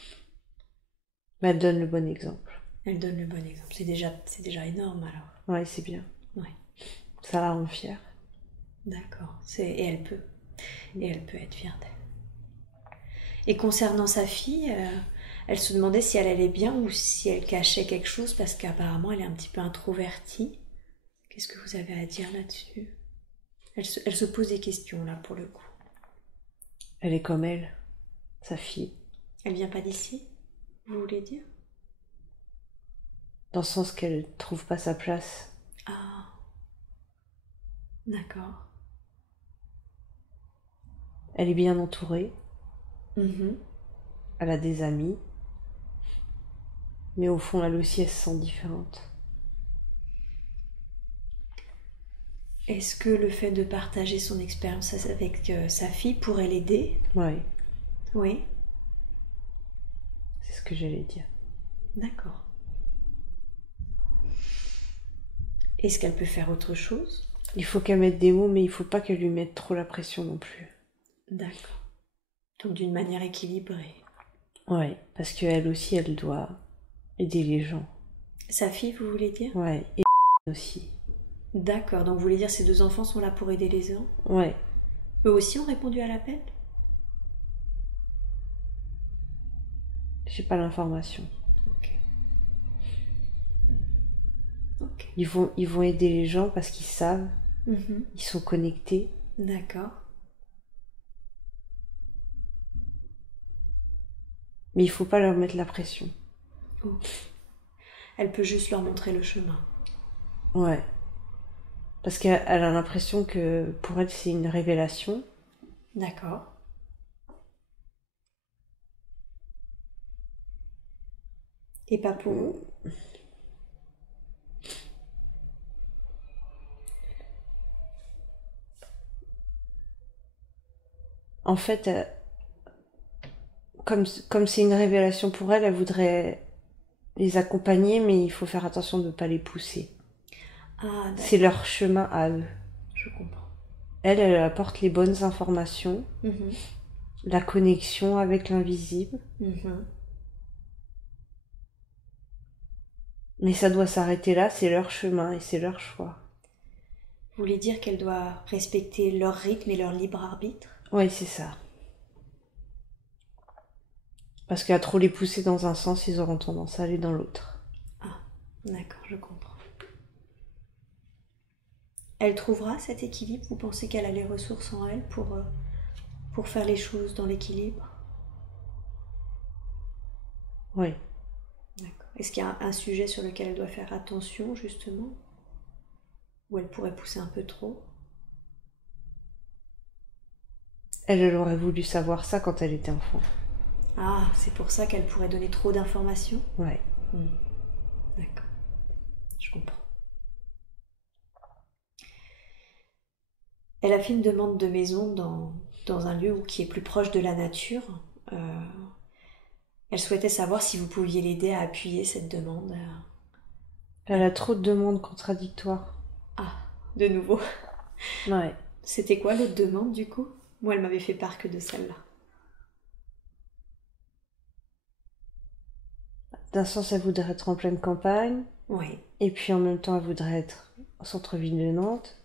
Mais elle donne le bon exemple. Elle donne le bon exemple. C'est déjà énorme alors. Ouais, c'est bien. Ouais, Ça la rend fière. d'accord. Et elle peut. Et elle peut être fière d'elle. Et concernant sa fille, elle se demandait si elle allait bien ou si elle cachait quelque chose parce qu'apparemment elle est un petit peu introvertie. Qu'est-ce que vous avez à dire là-dessus? Elle se pose des questions là pour le coup. Elle est comme elle, sa fille. Elle vient pas d'ici, vous voulez dire? Dans le sens qu'elle trouve pas sa place. Ah, d'accord. Elle est bien entourée. Mhm. Elle a des amis. Mais au fond, elle aussi, elle se sent différente. Est-ce que le fait de partager son expérience avec sa fille pourrait l'aider? Ouais, Oui, c'est ce que j'allais dire. d'accord. Est-ce qu'elle peut faire autre chose? Il faut qu'elle mette des mots, mais il faut pas qu'elle lui mette trop la pression non plus. D'accord. Donc d'une manière équilibrée. Ouais, parce qu'elle aussi, elle doit aider les gens. Sa fille, vous voulez dire? Ouais, et aussi. D'accord, donc vous voulez dire ces deux enfants sont là pour aider les uns? Ouais, Eux aussi ont répondu à l'appel? j'ai pas l'information. Ok. Ok. Ils vont aider les gens parce qu'ils savent, Mhm. ils sont connectés. D'accord. Mais il faut pas leur mettre la pression. Ok. Elle peut juste leur montrer le chemin. Ouais. Parce qu'elle a l'impression que pour elle, c'est une révélation. D'accord. Et pas pour vous? En fait, comme c'est une révélation pour elle, elle voudrait les accompagner, mais il faut faire attention de ne pas les pousser. Ah, C'est d'accord, leur chemin à eux. je comprends. Elle apporte les bonnes informations, Mhm, la connexion avec l'invisible, mhm. mais ça doit s'arrêter là, c'est leur chemin et c'est leur choix. Vous voulez dire qu'elle doit respecter leur rythme et leur libre arbitre? Oui, c'est ça. Parce qu'à trop les pousser dans un sens, ils auront tendance à aller dans l'autre. Ah, d'accord, je comprends. Elle trouvera cet équilibre? Vous pensez qu'elle a les ressources en elle pour faire les choses dans l'équilibre? Oui. D'accord. Est-ce qu'il y a un sujet sur lequel elle doit faire attention, justement? Ou elle pourrait pousser un peu trop? Elle aurait voulu savoir ça quand elle était enfant. Ah, c'est pour ça qu'elle pourrait donner trop d'informations? Ouais. D'accord, je comprends. Elle a fait une demande de maison dans un lieu qui est plus proche de la nature. Euh, Elle souhaitait savoir si vous pouviez l'aider à appuyer cette demande. Elle a trop de demandes contradictoires. Ah, de nouveau. Ouais. C'était quoi l'autre demande du coup? Moi, elle m'avait fait part que de celle-là. D'un sens, elle voudrait être en pleine campagne, Oui. et puis en même temps, elle voudrait être au centre-ville de Nantes.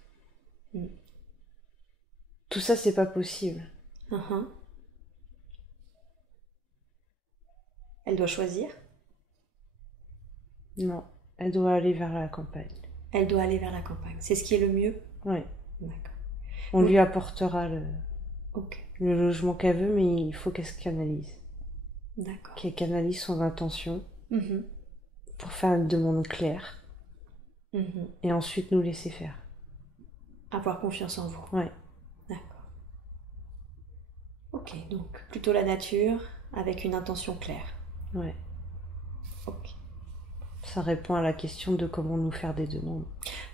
Mm. Tout ça, c'est pas possible. Uh-huh. Elle doit choisir. Non, elle doit aller vers la campagne. Elle doit aller vers la campagne. C'est ce qui est le mieux. Ouais. D'accord. On lui apportera Ok. le logement qu'elle veut, mais il faut qu'elle se canalise. D'accord. Qu'elle canalise son intention Mhm. pour faire une demande claire Mhm. et ensuite nous laisser faire. Avoir confiance en vous. Ouais. D'accord. Ok, donc plutôt la nature avec une intention claire. Ouais. Ok. Ça répond à la question de comment nous faire des demandes.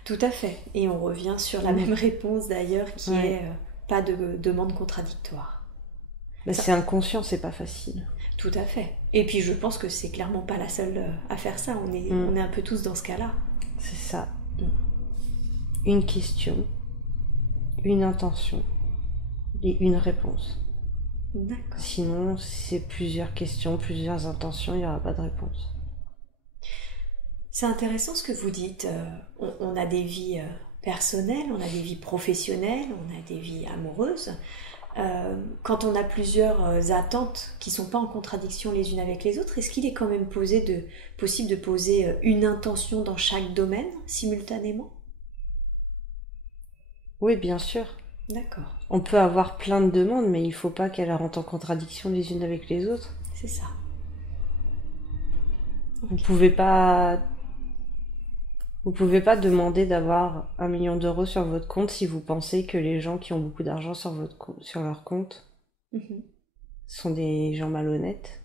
Tout à fait. Et on revient sur la même réponse d'ailleurs qui Ouais. est pas de demande contradictoire. Mais Ça- c'est inconscient, c'est pas facile. Tout à fait. Et puis je pense que c'est clairement pas la seule à faire ça. On est un peu tous dans ce cas-là. C'est ça. Mm. Une question, une intention et une réponse. D'accord. Sinon, si c'est plusieurs questions, plusieurs intentions, il n'y aura pas de réponse. C'est intéressant ce que vous dites. On a des vies personnelles, on a des vies professionnelles, on a des vies amoureuses. Quand on a plusieurs attentes qui ne sont pas en contradiction les unes avec les autres, est-ce qu'il est quand même possible de poser une intention dans chaque domaine simultanément? Oui, bien sûr. D'accord, On peut avoir plein de demandes, mais il ne faut pas qu'elles rentrent en contradiction les unes avec les autres. c'est ça. Vous pouvez pas demander d'avoir 1 million d'euros sur votre compte si vous pensez que les gens qui ont beaucoup d'argent sur leur compte Mhm. sont des gens malhonnêtes.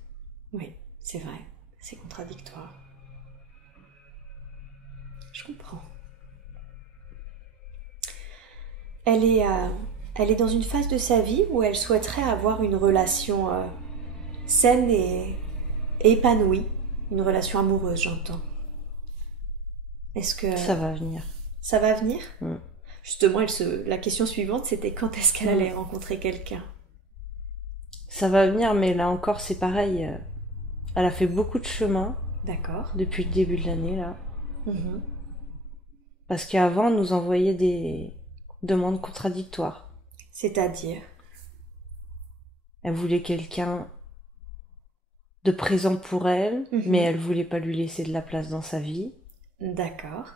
Oui, c'est vrai, c'est contradictoire. Je comprends. Elle est, euh, elle est dans une phase de sa vie où elle souhaiterait avoir une relation saine et épanouie. Une relation amoureuse, j'entends. Est-ce que Ça va venir. ça va venir? Mm. Justement, la question suivante, c'était quand est-ce qu'elle allait rencontrer quelqu'un? Ça va venir, mais là encore, c'est pareil. Elle a fait beaucoup de chemin D'accord. depuis le début de l'année, là. Mhm. Parce qu'avant, elle nous envoyait des demandes contradictoires. C'est-à-dire? Elle voulait quelqu'un de présent pour elle, Mhm. mais elle voulait pas lui laisser de la place dans sa vie. D'accord.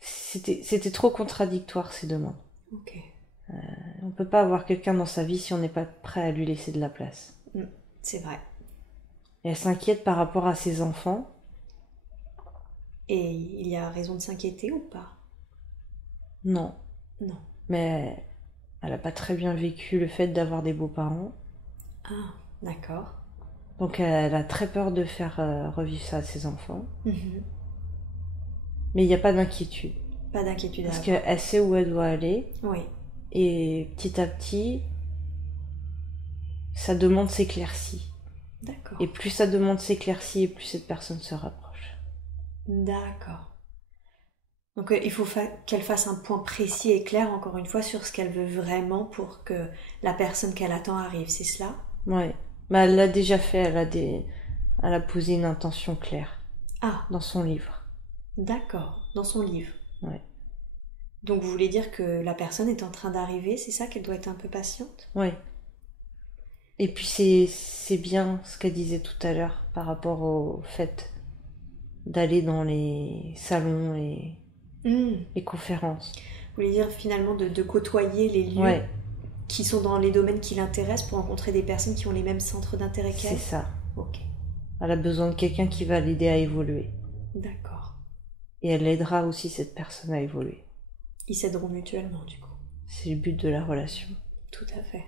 C'était trop contradictoire, ces demandes. Ok. On peut pas avoir quelqu'un dans sa vie si on n'est pas prêt à lui laisser de la place. C'est vrai. Et elle s'inquiète par rapport à ses enfants. Et il y a raison de s'inquiéter ou pas? Non. Non. Mais elle a pas très bien vécu le fait d'avoir des beaux-parents. Ah, d'accord. Donc elle a très peur de faire revivre ça à ses enfants. Mhm. Mais il n'y a pas d'inquiétude. Pas d'inquiétude à Parce avoir. qu'elle sait où elle doit aller. Oui, Et petit à petit, sa demande s'éclaircit. d'accord. Et plus sa demande s'éclaircit, et plus cette personne se rapproche. D'accord. Donc il faut qu'elle fasse un point précis et clair, encore une fois, sur ce qu'elle veut vraiment pour que la personne qu'elle attend arrive, c'est cela? Ouais. Mais elle l'a déjà fait, elle a posé une intention claire Ah, dans son livre. d'accord, dans son livre. Ouais. Donc vous voulez dire que la personne est en train d'arriver, c'est ça, qu'elle doit être un peu patiente? Ouais. Et puis c'est bien ce qu'elle disait tout à l'heure par rapport au fait d'aller dans les salons et Hmm. les conférences. Vous voulez dire finalement de côtoyer les lieux Ouais, qui sont dans les domaines qui l'intéressent pour rencontrer des personnes qui ont les mêmes centres d'intérêt c'est qu'elle? ça. Ok, Elle a besoin de quelqu'un qui va l'aider à évoluer. d'accord. Et elle aidera aussi cette personne à évoluer. Ils s'aideront mutuellement du coup. C'est le but de la relation. Tout à fait.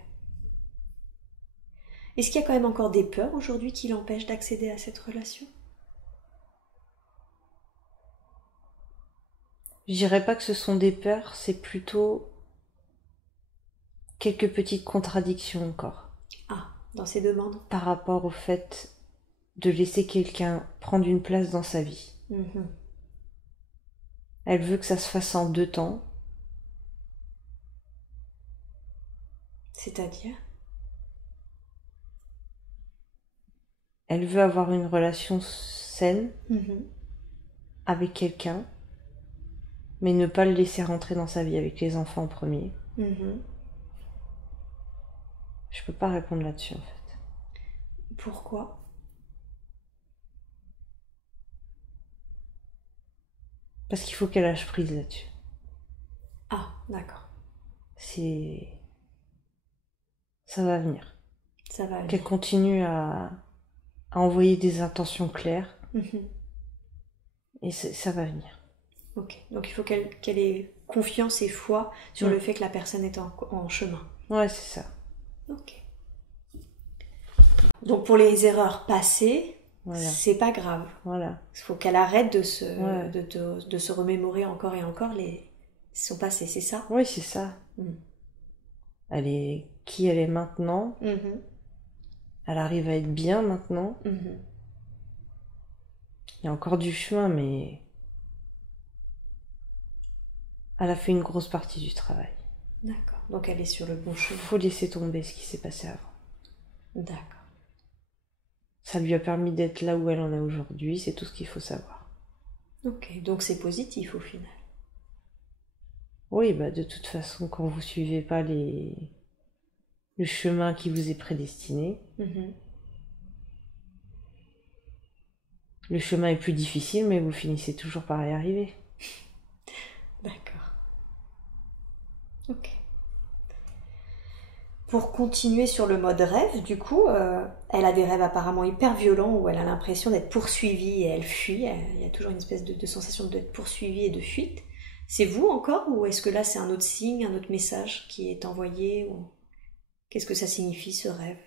Est-ce qu'il y a quand même encore des peurs aujourd'hui qui l'empêchent d'accéder à cette relation? Je dirais pas que ce sont des peurs, c'est plutôt quelques petites contradictions encore. Ah, dans ses demandes? Par rapport au fait de laisser quelqu'un prendre une place dans sa vie. Mhm. Elle veut que ça se fasse en 2 temps. C'est-à-dire? Elle veut avoir une relation saine Mhm. avec quelqu'un, mais ne pas le laisser rentrer dans sa vie avec les enfants en premier. Mhm. Je peux pas répondre là-dessus en fait. Pourquoi? Parce qu'il faut qu'elle lâche prise là-dessus. Ah, d'accord. C'est... Ça va venir. Ça va Qu'elle venir. continue à envoyer des intentions claires, Mhm. et ça va venir. Ok. Donc il faut qu'elle ait confiance et foi sur le fait que la personne est en chemin. Ouais, c'est ça. Ok. Donc pour les erreurs passées, Voilà. c'est pas grave. Voilà. Il faut qu'elle arrête Ouais. de se remémorer encore et encore son passé, c'est ça? Oui, c'est ça. Mhm. Elle est qui elle est maintenant. Mhm. Elle arrive à être bien maintenant. Mhm. Il y a encore du chemin, mais elle a fait une grosse partie du travail. D'accord. Donc elle est sur le bon chemin. Faut laisser tomber ce qui s'est passé avant. D'accord. Ça lui a permis d'être là où elle en est aujourd'hui, c'est tout ce qu'il faut savoir. Ok. Donc c'est positif au final. Oui, bah de toute façon, quand vous suivez pas le chemin qui vous est prédestiné, Mhm. le chemin est plus difficile, mais vous finissez toujours par y arriver. D'accord. Ok. Pour continuer sur le mode rêve, du coup, elle a des rêves apparemment hyper violents où elle a l'impression d'être poursuivie et elle fuit. Il y a toujours une espèce de sensation d'être poursuivie et de fuite. C'est vous encore ou est-ce que là c'est un autre signe, un autre message qui est envoyé ou... Qu'est-ce que ça signifie ce rêve?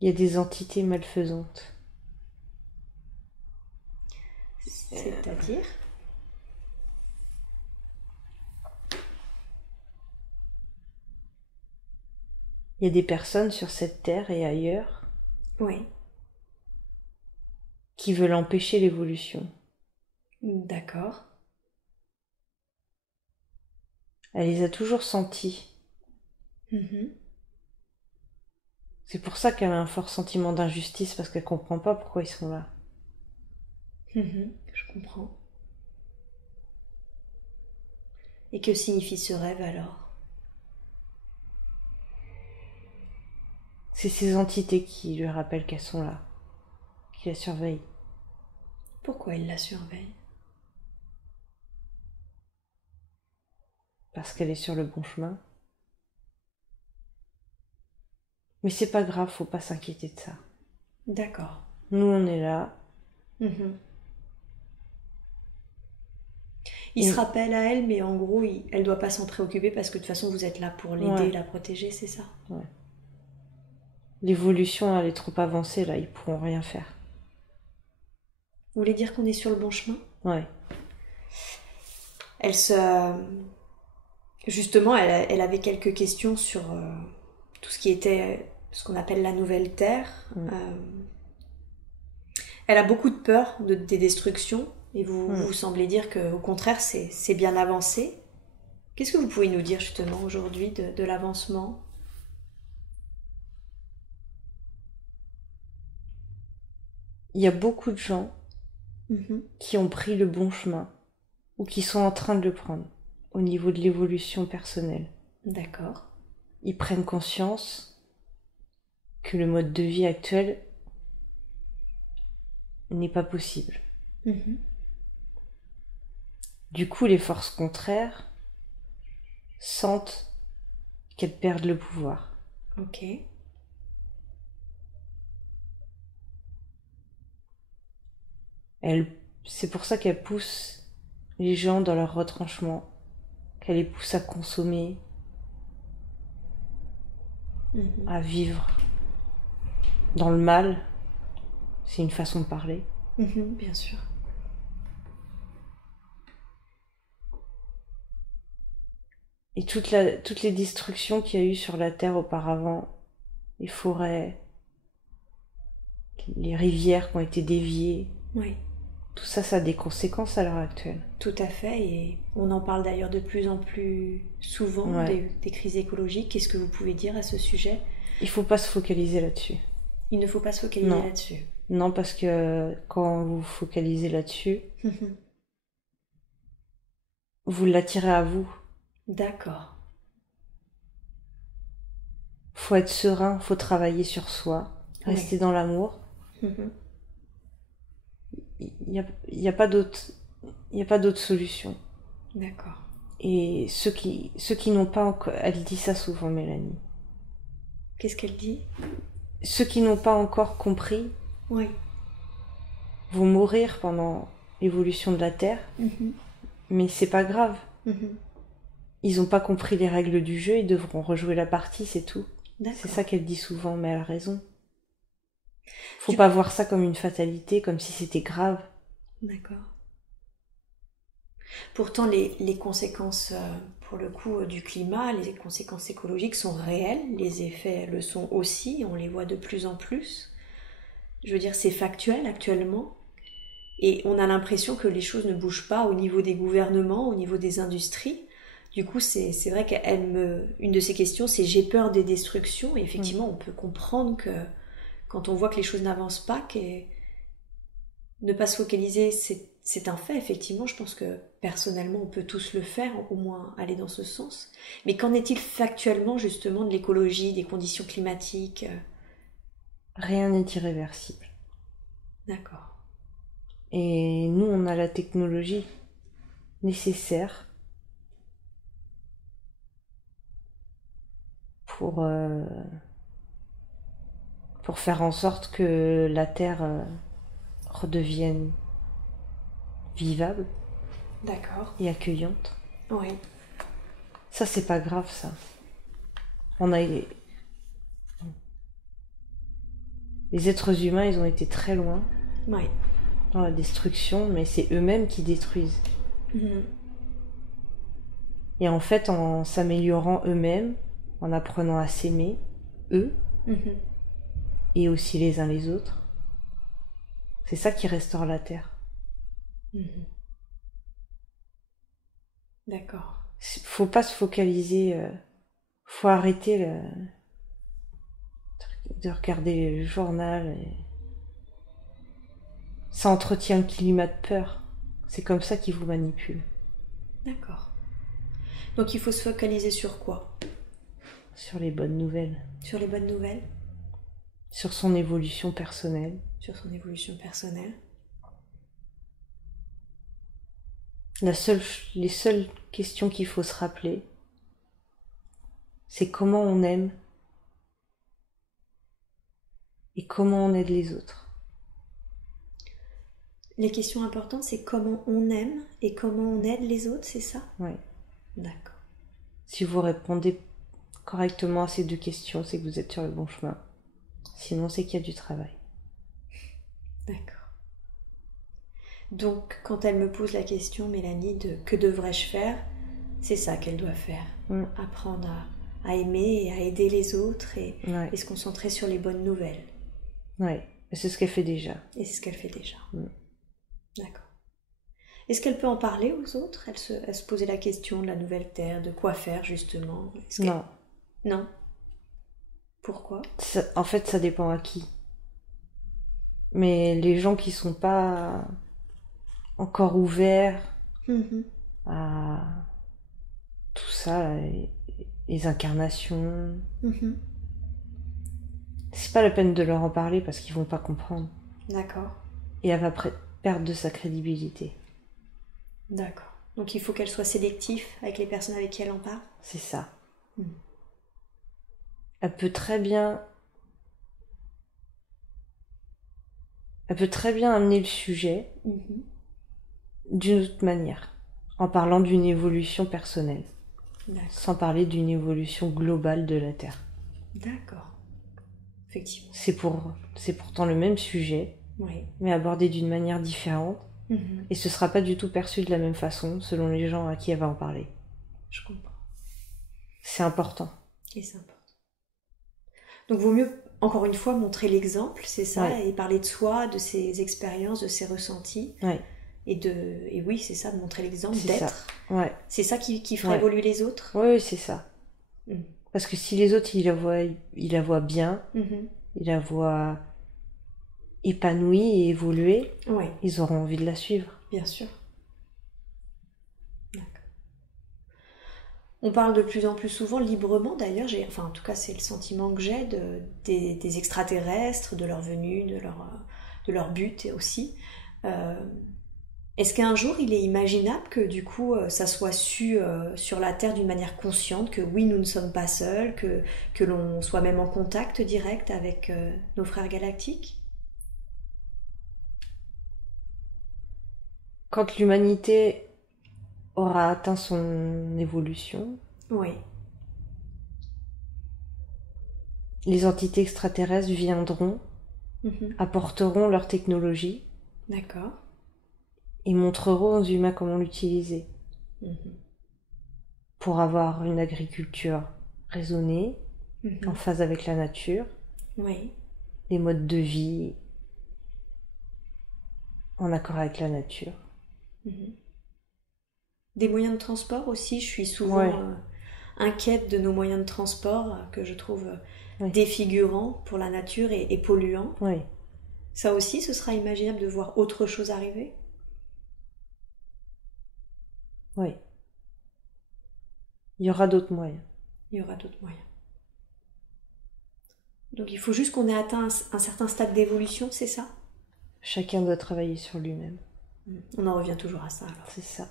Il y a des entités malfaisantes. C'est-à-dire? Il y a des personnes sur cette terre et ailleurs Oui. qui veulent empêcher l'évolution. D'accord. Elle les a toujours sentis. Mhm. C'est pour ça qu'elle a un fort sentiment d'injustice, parce qu'elle comprend pas pourquoi ils sont là. Mhm. Je comprends. Et que signifie ce rêve alors? C'est ces entités qui lui rappellent qu'elles sont là, qui la surveillent. Pourquoi il la surveille? Parce qu'elle est sur le bon chemin. Mais c'est pas grave, faut pas s'inquiéter de ça. D'accord. Nous, on est là. Mhm. Il se rappelle à elle, mais en gros, elle doit pas s'en préoccuper parce que de toute façon, vous êtes là pour l'aider, Ouais. la protéger, c'est ça? Ouais. L'évolution, elle est trop avancée, là, ils pourront rien faire. Vous voulez dire qu'on est sur le bon chemin? Ouais. Elle se... Justement, elle avait quelques questions sur tout ce qui était ce qu'on appelle la nouvelle Terre. Elle a beaucoup de peur des destructions et vous semblez dire qu'au contraire, c'est bien avancé. Qu'est-ce que vous pouvez nous dire justement aujourd'hui de l'avancement? Il y a beaucoup de gens qui ont pris le bon chemin ou qui sont en train de le prendre au niveau de l'évolution personnelle. D'accord. Ils prennent conscience que le mode de vie actuel n'est pas possible. Du coup, les forces contraires sentent qu'elles perdent le pouvoir. Ok. C'est pour ça qu'elles poussent les gens dans leur retranchement, qu'elles les poussent à consommer, à vivre dans le mal. C'est une façon de parler. Bien sûr. Et toutes les destructions qu'il y a eu sur la Terre auparavant, les forêts, les rivières qui ont été déviées, Oui. tout ça, ça a des conséquences à l'heure actuelle. Tout à fait, et on en parle d'ailleurs de plus en plus souvent des crises écologiques. Qu'est-ce que vous pouvez dire à ce sujet? Il faut pas se focaliser là-dessus. Il ne faut pas se focaliser là-dessus. Non, parce que quand vous vous focalisez là-dessus, vous l'attirez à vous. D'accord. Faut être serein, faut travailler sur soi, rester dans l'amour. Il y a pas d'autre solution. D'accord. Et ceux qui n'ont pas encore, elle dit ça souvent, Mélanie. Qu'est-ce qu'elle dit? Ceux qui n'ont pas encore compris Oui. vont mourir pendant l'évolution de la Terre, mais c'est pas grave. Ils n'ont pas compris les règles du jeu, ils devront rejouer la partie, c'est tout. C'est ça qu'elle dit souvent, mais elle a raison. Faut pas voir ça comme une fatalité, comme si c'était grave. D'accord. Pourtant, les conséquences, pour le coup, du climat, les conséquences écologiques sont réelles, les effets le sont aussi, on les voit de plus en plus. Je veux dire, c'est factuel actuellement, et on a l'impression que les choses ne bougent pas au niveau des gouvernements, au niveau des industries. Du coup, c'est vrai une de ces questions, c'est j'ai peur des destructions, et effectivement, on peut comprendre que quand on voit que les choses n'avancent pas, ne pas se focaliser, c'est un fait, effectivement. Je pense que personnellement, on peut tous le faire, au moins aller dans ce sens. Mais qu'en est-il factuellement, justement, de l'écologie, des conditions climatiques? Rien n'est irréversible. D'accord. Et nous, on a la technologie nécessaire pour faire en sorte que la Terre redevienne vivable. D'accord. Et accueillante. Oui. Ça, c'est pas grave, ça. Les êtres humains, ils ont été très loin dans la destruction, mais c'est eux-mêmes qui détruisent. Et en fait, en s'améliorant eux-mêmes, en apprenant à s'aimer, eux, et aussi les uns les autres, c'est ça qui restaure la Terre. D'accord. Faut pas se focaliser, faut arrêter de regarder le journal. Ça entretient le climat de peur. C'est comme ça qu'ils vous manipulent. D'accord. Donc il faut se focaliser sur quoi? Sur les bonnes nouvelles. Sur les bonnes nouvelles? Sur son évolution personnelle. Sur son évolution personnelle. Les seules questions qu'il faut se rappeler, c'est comment on aime et comment on aide les autres. Les questions importantes, c'est comment on aime et comment on aide les autres, c'est ça? Oui. D'accord. Si vous répondez correctement à ces 2 questions, c'est que vous êtes sur le bon chemin. Sinon, c'est qu'il y a du travail. D'accord. Donc, quand elle me pose la question, Mélanie, de que devrais-je faire, c'est ça qu'elle doit faire. Apprendre à aimer et à aider les autres et se concentrer sur les bonnes nouvelles. Oui, c'est ce qu'elle fait déjà. Et c'est ce qu'elle fait déjà. D'accord. Est-ce qu'elle peut en parler aux autres? Elle se posait la question de la nouvelle terre, de quoi faire justement. Non. Non. Pourquoi? En fait, ça dépend à qui. Mais les gens qui sont pas encore ouverts à tout ça, les incarnations, c'est pas la peine de leur en parler parce qu'ils vont pas comprendre. D'accord. Et elle va perdre de sa crédibilité. D'accord. Donc il faut qu'elle soit sélective avec les personnes avec qui elle en parle? C'est ça. Elle peut très bien amener le sujet d'une autre manière, en parlant d'une évolution personnelle, sans parler d'une évolution globale de la Terre. D'accord. Effectivement. C'est pourtant le même sujet, mais abordé d'une manière différente, et ce sera pas du tout perçu de la même façon selon les gens à qui elle va en parler. Je comprends. C'est important. Et c'est important. Donc vaut mieux, encore une fois, montrer l'exemple, c'est ça, et parler de soi, de ses expériences, de ses ressentis. Et oui, c'est ça, de montrer l'exemple, d'être. C'est ça qui fera évoluer les autres. Oui, c'est ça. Parce que si les autres, ils la voient bien, ils la voient épanouie et évoluer, ils auront envie de la suivre. Bien sûr. D'accord. On parle de plus en plus souvent, librement d'ailleurs, enfin en tout cas c'est le sentiment que j'ai des extraterrestres, de leur venue, de leur but aussi. Est-ce qu'un jour il est imaginable que du coup ça soit su sur la Terre d'une manière consciente, que oui nous ne sommes pas seuls, que l'on soit même en contact direct avec nos frères galactiques? Quand l'humanité aura atteint son évolution, les entités extraterrestres viendront, apporteront leur technologie. D'accord. Et montreront aux humains comment l'utiliser. Pour avoir une agriculture raisonnée, en phase avec la nature, les modes de vie en accord avec la nature. Des moyens de transport aussi, je suis souvent inquiète de nos moyens de transport que je trouve défigurants pour la nature et polluants. Ça aussi, ce sera imaginable de voir autre chose arriver? Oui. Il y aura d'autres moyens. Il y aura d'autres moyens. Donc il faut juste qu'on ait atteint un certain stade d'évolution, c'est ça? Chacun doit travailler sur lui-même. On en revient toujours à ça alors. C'est ça.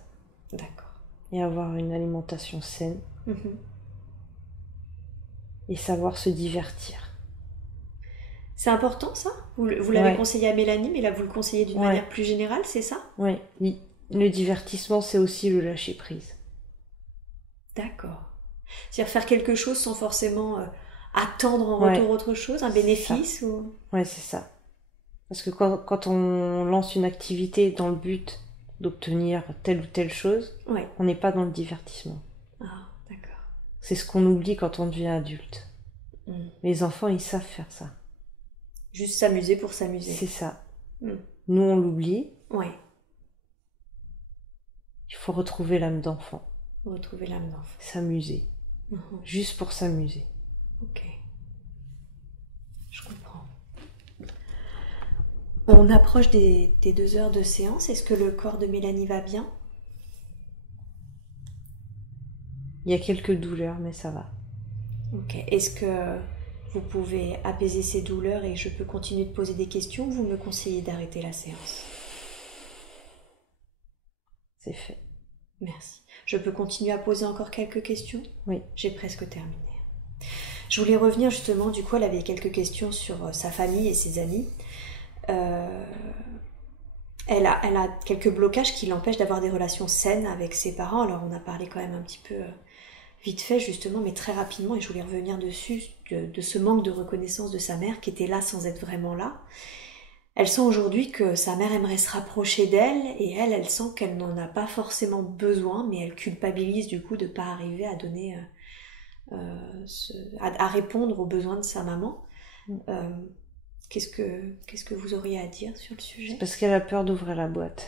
D'accord. Et avoir une alimentation saine. Et savoir se divertir. C'est important ça? Vous l'avez conseillé à Mélanie, mais là vous le conseillez d'une manière plus générale, c'est ça? Oui. Le divertissement, c'est aussi le lâcher prise. D'accord. C'est-à-dire faire quelque chose sans forcément attendre en retour autre chose, un bénéfice ou... Oui, c'est ça. Parce que quand on lance une activité dans le but d'obtenir telle ou telle chose, on n'est pas dans le divertissement. Ah, d'accord. C'est ce qu'on oublie quand on devient adulte. Les enfants, ils savent faire ça. Juste s'amuser pour s'amuser. C'est ça. Nous, on l'oublie. Il faut retrouver l'âme d'enfant. Retrouver l'âme d'enfant. S'amuser. Juste pour s'amuser. Ok. Je comprends. On approche des 2 heures de séance. Est-ce que le corps de Mélanie va bien? Il y a quelques douleurs, mais ça va. Ok. Est-ce que vous pouvez apaiser ces douleurs et je peux continuer de poser des questions ou vous me conseillez d'arrêter la séance? C'est fait. Merci. Je peux continuer à poser encore quelques questions? Oui. J'ai presque terminé. Je voulais revenir justement, du coup, elle avait quelques questions sur sa famille et ses amis. Euh, elle a quelques blocages qui l'empêchent d'avoir des relations saines avec ses parents. Alors on a parlé quand même un petit peu vite fait justement, mais très rapidement, et je voulais revenir dessus, de ce manque de reconnaissance de sa mère qui était là sans être vraiment là. Elle sent aujourd'hui que sa mère aimerait se rapprocher d'elle, et elle sent qu'elle n'en a pas forcément besoin, mais elle culpabilise du coup de ne pas arriver à donner, à répondre aux besoins de sa maman. Euh, qu'est-ce que vous auriez à dire sur le sujet? Parce qu'elle a peur d'ouvrir la boîte.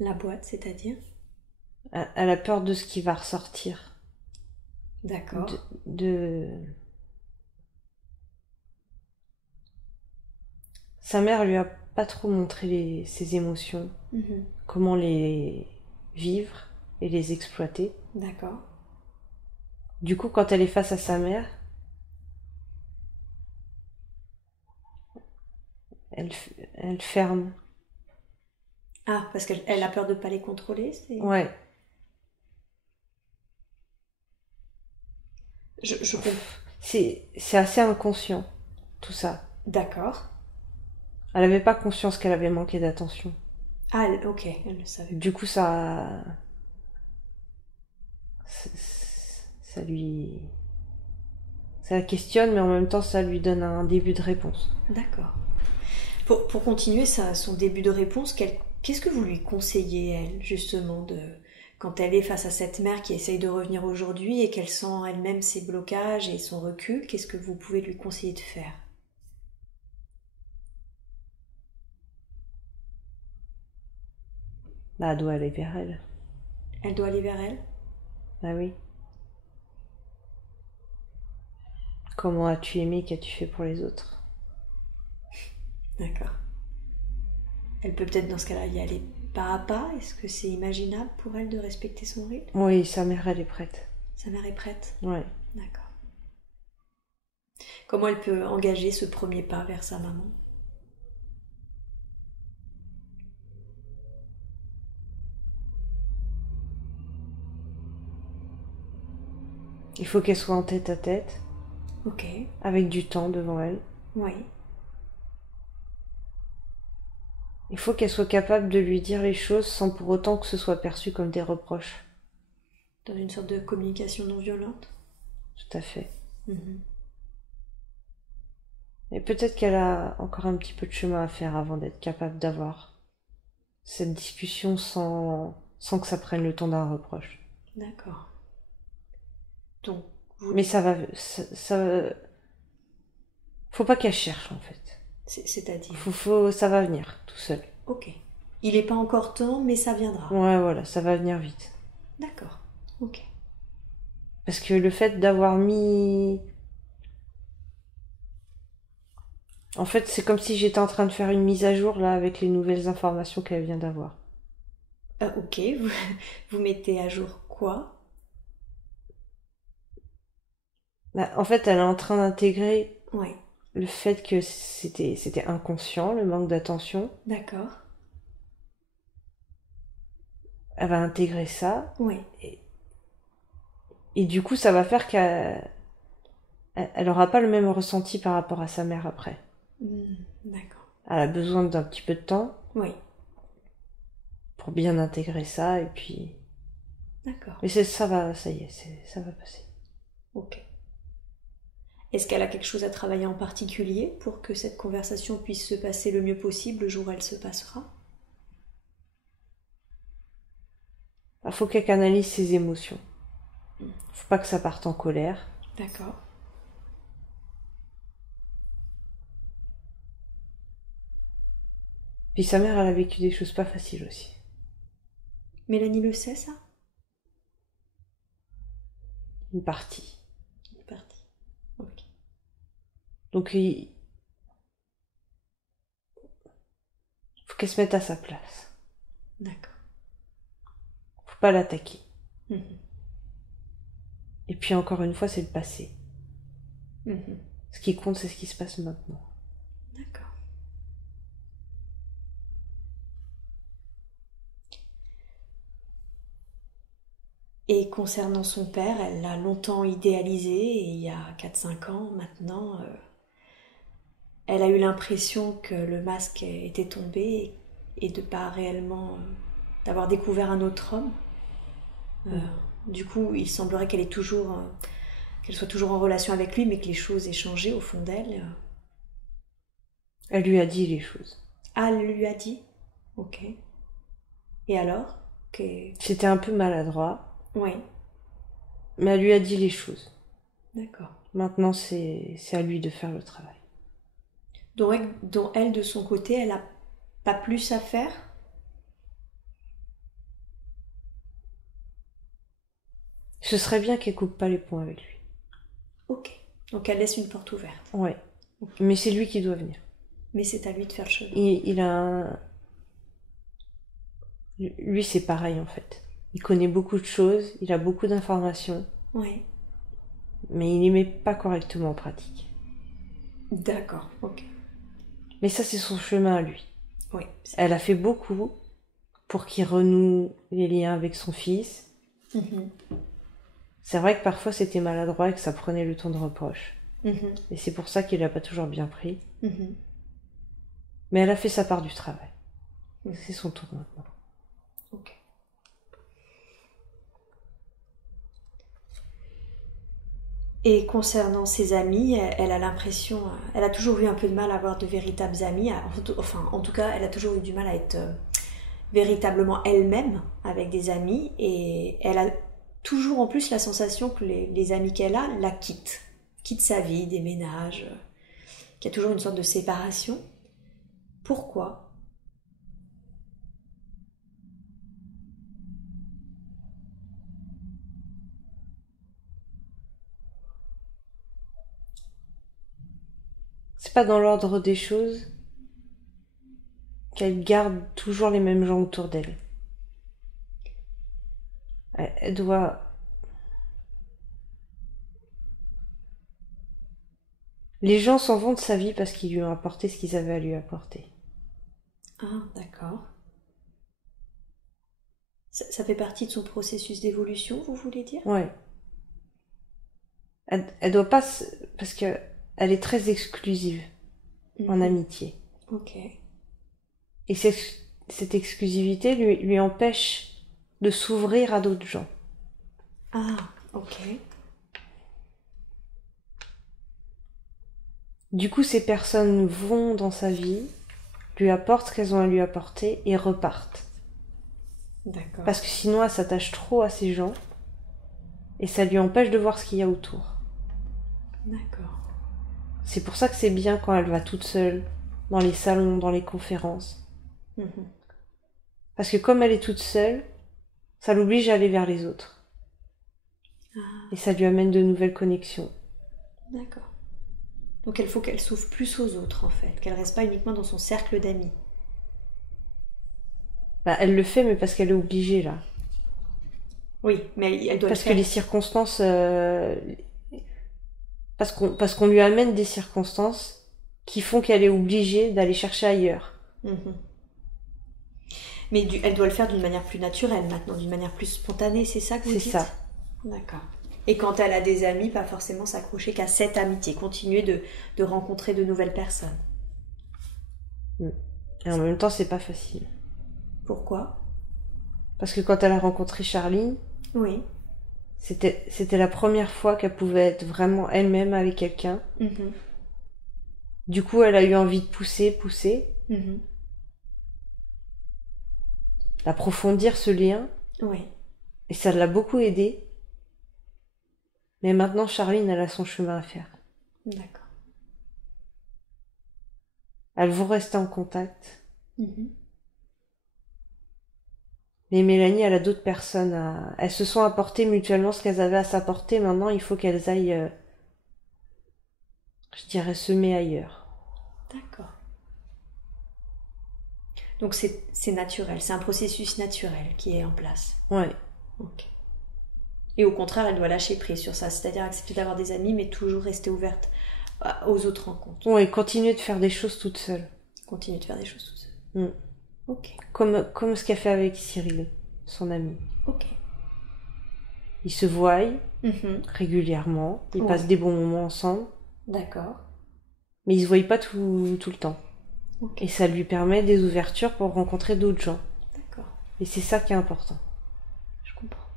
La boîte, c'est-à-dire? Elle a peur de ce qui va ressortir. D'accord. Sa mère lui a pas trop montré ses émotions, comment les vivre et les exploiter. D'accord. Du coup, quand elle est face à sa mère, elle ferme. Ah, parce qu'elle a peur de ne pas les contrôler, c'est... Ouais. Je comprends. C'est assez inconscient, tout ça. D'accord. Elle avait pas conscience qu'elle avait manqué d'attention. Ah, ok, elle le savait. Du coup, ça lui... Ça la questionne, mais en même temps, ça lui donne un début de réponse. D'accord. Pour continuer son début de réponse, qu'est-ce que vous lui conseillez, elle, justement, quand elle est face à cette mère qui essaye de revenir aujourd'hui et qu'elle sent elle-même ses blocages et son recul, qu'est-ce que vous pouvez lui conseiller de faire? Bah, elle doit aller vers elle. Elle doit aller vers elle? Bah oui. Comment as-tu aimé, qu'as-tu fait pour les autres? D'accord. Elle peut peut-être dans ce cas-là y aller pas à pas. Est-ce que c'est imaginable pour elle de respecter son rythme? Oui, sa mère, elle est prête. Sa mère est prête? Ouais. D'accord. Comment elle peut engager ce premier pas vers sa maman? Il faut qu'elle soit en tête à tête. Ok. Avec du temps devant elle. Oui. Il faut qu'elle soit capable de lui dire les choses sans pour autant que ce soit perçu comme des reproches. Dans une sorte de communication non violente? Tout à fait. Mhm. Et peut-être qu'elle a encore un petit peu de chemin à faire avant d'être capable d'avoir cette discussion sans que ça prenne le temps d'un reproche. D'accord. Donc, Mais ça va... Faut pas qu'elle cherche, en fait. C'est-à-dire? Ça va venir, tout seul. Ok. Il n'est pas encore temps, mais ça viendra. Ouais, voilà, ça va venir vite. D'accord. Ok. Parce que le fait d'avoir mis... En fait, c'est comme si j'étais en train de faire une mise à jour, là, avec les nouvelles informations qu'elle vient d'avoir. Ok, vous mettez à jour quoi? Bah, en fait, elle est en train d'intégrer Ouais. le fait que c'était inconscient, le manque d'attention. D'accord. Elle va intégrer ça. Ouais. Et du coup, ça va faire qu'elle aura pas le même ressenti par rapport à sa mère après. D'accord. Elle a besoin d'un petit peu de temps. Oui. Pour bien intégrer ça, et puis... D'accord. Mais ça va, ça y est, ça va passer. Ok. Est-ce qu'elle a quelque chose à travailler en particulier pour que cette conversation puisse se passer le mieux possible le jour où elle se passera? Il faut qu'elle canalise ses émotions. Faut pas que ça parte en colère. D'accord. Puis sa mère, elle a vécu des choses pas faciles aussi. Mélanie le sait, ça? Une partie. Une partie. Ok. Donc il faut qu'elle se mette à sa place. D'accord. Faut pas l'attaquer. Mhm. Et puis encore une fois, c'est le passé. Mhm. Ce qui compte, c'est ce qui se passe maintenant. D'accord. Et concernant son père, elle l'a longtemps idéalisé et il y a 4-5 ans maintenant, elle a eu l'impression que le masque était tombé et de pas réellement d'avoir découvert un autre homme. Du coup, il semblerait qu'elle soit toujours en relation avec lui, mais que les choses aient changé au fond d'elle. Elle lui a dit les choses. Ah, elle lui a dit. Ok. Et alors C'était un peu maladroit. Oui. Mais elle lui a dit les choses. D'accord. Maintenant, c'est à lui de faire le travail. Donc elle, de son côté, elle n'a pas plus à faire? Ce serait bien qu'elle coupe pas les ponts avec lui. Ok. Donc elle laisse une porte ouverte. Ouais. Okay. Mais c'est lui qui doit venir. Mais c'est à lui de faire le chemin. Il a un... Lui, c'est pareil en fait. Il connaît beaucoup de choses, il a beaucoup d'informations. Oui. Mais il les met pas correctement en pratique. D'accord, ok. Mais ça, c'est son chemin à lui. Oui. Elle a fait beaucoup pour qu'il renoue les liens avec son fils. C'est vrai que parfois c'était maladroit et que ça prenait le ton de reproche. Et c'est pour ça qu'il l'a pas toujours bien pris. Mais elle a fait sa part du travail. C'est son tour maintenant. Ok. Et concernant ses amis, elle a l'impression, elle a toujours eu un peu de mal à avoir de véritables amis. Enfin, en tout cas, elle a toujours eu du mal à être véritablement elle-même avec des amis. Et elle a toujours en plus la sensation que les amis qu'elle a la quittent sa vie, déménagent, qu'il y a toujours une sorte de séparation. Pourquoi ? C'est pas dans l'ordre des choses qu'elle garde toujours les mêmes gens autour d'elle. Elle doit... Les gens s'en vont de sa vie parce qu'ils lui ont apporté ce qu'ils avaient à lui apporter. Ah, d'accord. Ça fait partie de son processus d'évolution, vous voulez dire ? Ouais. Elle doit pas... Parce que elle est très exclusive en amitié. Ok. Et cette exclusivité lui empêche de s'ouvrir à d'autres gens. Ah, ok. Du coup, ces personnes vont dans sa vie, lui apportent ce qu'elles ont à lui apporter et repartent. D'accord. Parce que sinon, elle s'attache trop à ces gens et ça lui empêche de voir ce qu'il y a autour. D'accord. C'est pour ça que c'est bien quand elle va toute seule, dans les salons, dans les conférences. Parce que comme elle est toute seule, ça l'oblige à aller vers les autres. Et ça lui amène de nouvelles connexions. D'accord. Donc il faut qu'elle s'ouvre plus aux autres, en fait, qu'elle reste pas uniquement dans son cercle d'amis. Bah, elle le fait, mais parce qu'elle est obligée, là. Oui, mais elle doit parce le faire. Que les circonstances... Parce qu'on lui amène des circonstances qui font qu'elle est obligée d'aller chercher ailleurs. Mais elle doit le faire d'une manière plus naturelle maintenant, d'une manière plus spontanée, c'est ça que vous dites ? C'est ça. D'accord. Et quand elle a des amis, pas forcément s'accrocher qu'à cette amitié, continuer de rencontrer de nouvelles personnes. Et en même temps, c'est pas facile. Pourquoi ? Parce que quand elle a rencontré Charline, oui. C'était la première fois qu'elle pouvait être vraiment elle-même avec quelqu'un. Du coup, elle a eu envie de pousser, d'approfondir ce lien. Oui. Et ça l'a beaucoup aidée. Mais maintenant, Charline, elle a son chemin à faire. D'accord. Elles vont rester en contact. Mais Mélanie, elle a d'autres personnes Elles se sont apportées mutuellement ce qu'elles avaient à s'apporter. Maintenant, il faut qu'elles aillent, je dirais, semer ailleurs. D'accord. Donc c'est naturel, c'est un processus naturel qui est en place. Ouais. Ok. Et au contraire, elle doit lâcher prise sur ça, c'est-à-dire accepter d'avoir des amis, mais toujours rester ouverte aux autres rencontres. Ouais, continuer de faire des choses toute seule. Continuer de faire des choses toute seule. Ok. Comme ce qu'elle fait avec Cyril, son ami. Ok. Ils se voient Mhm. régulièrement, ils Ouais. passent des bons moments ensemble, D'accord. mais ils se voient pas tout le temps. Ok. Et ça lui permet des ouvertures pour rencontrer d'autres gens. D'accord. Et c'est ça qui est important. Je comprends.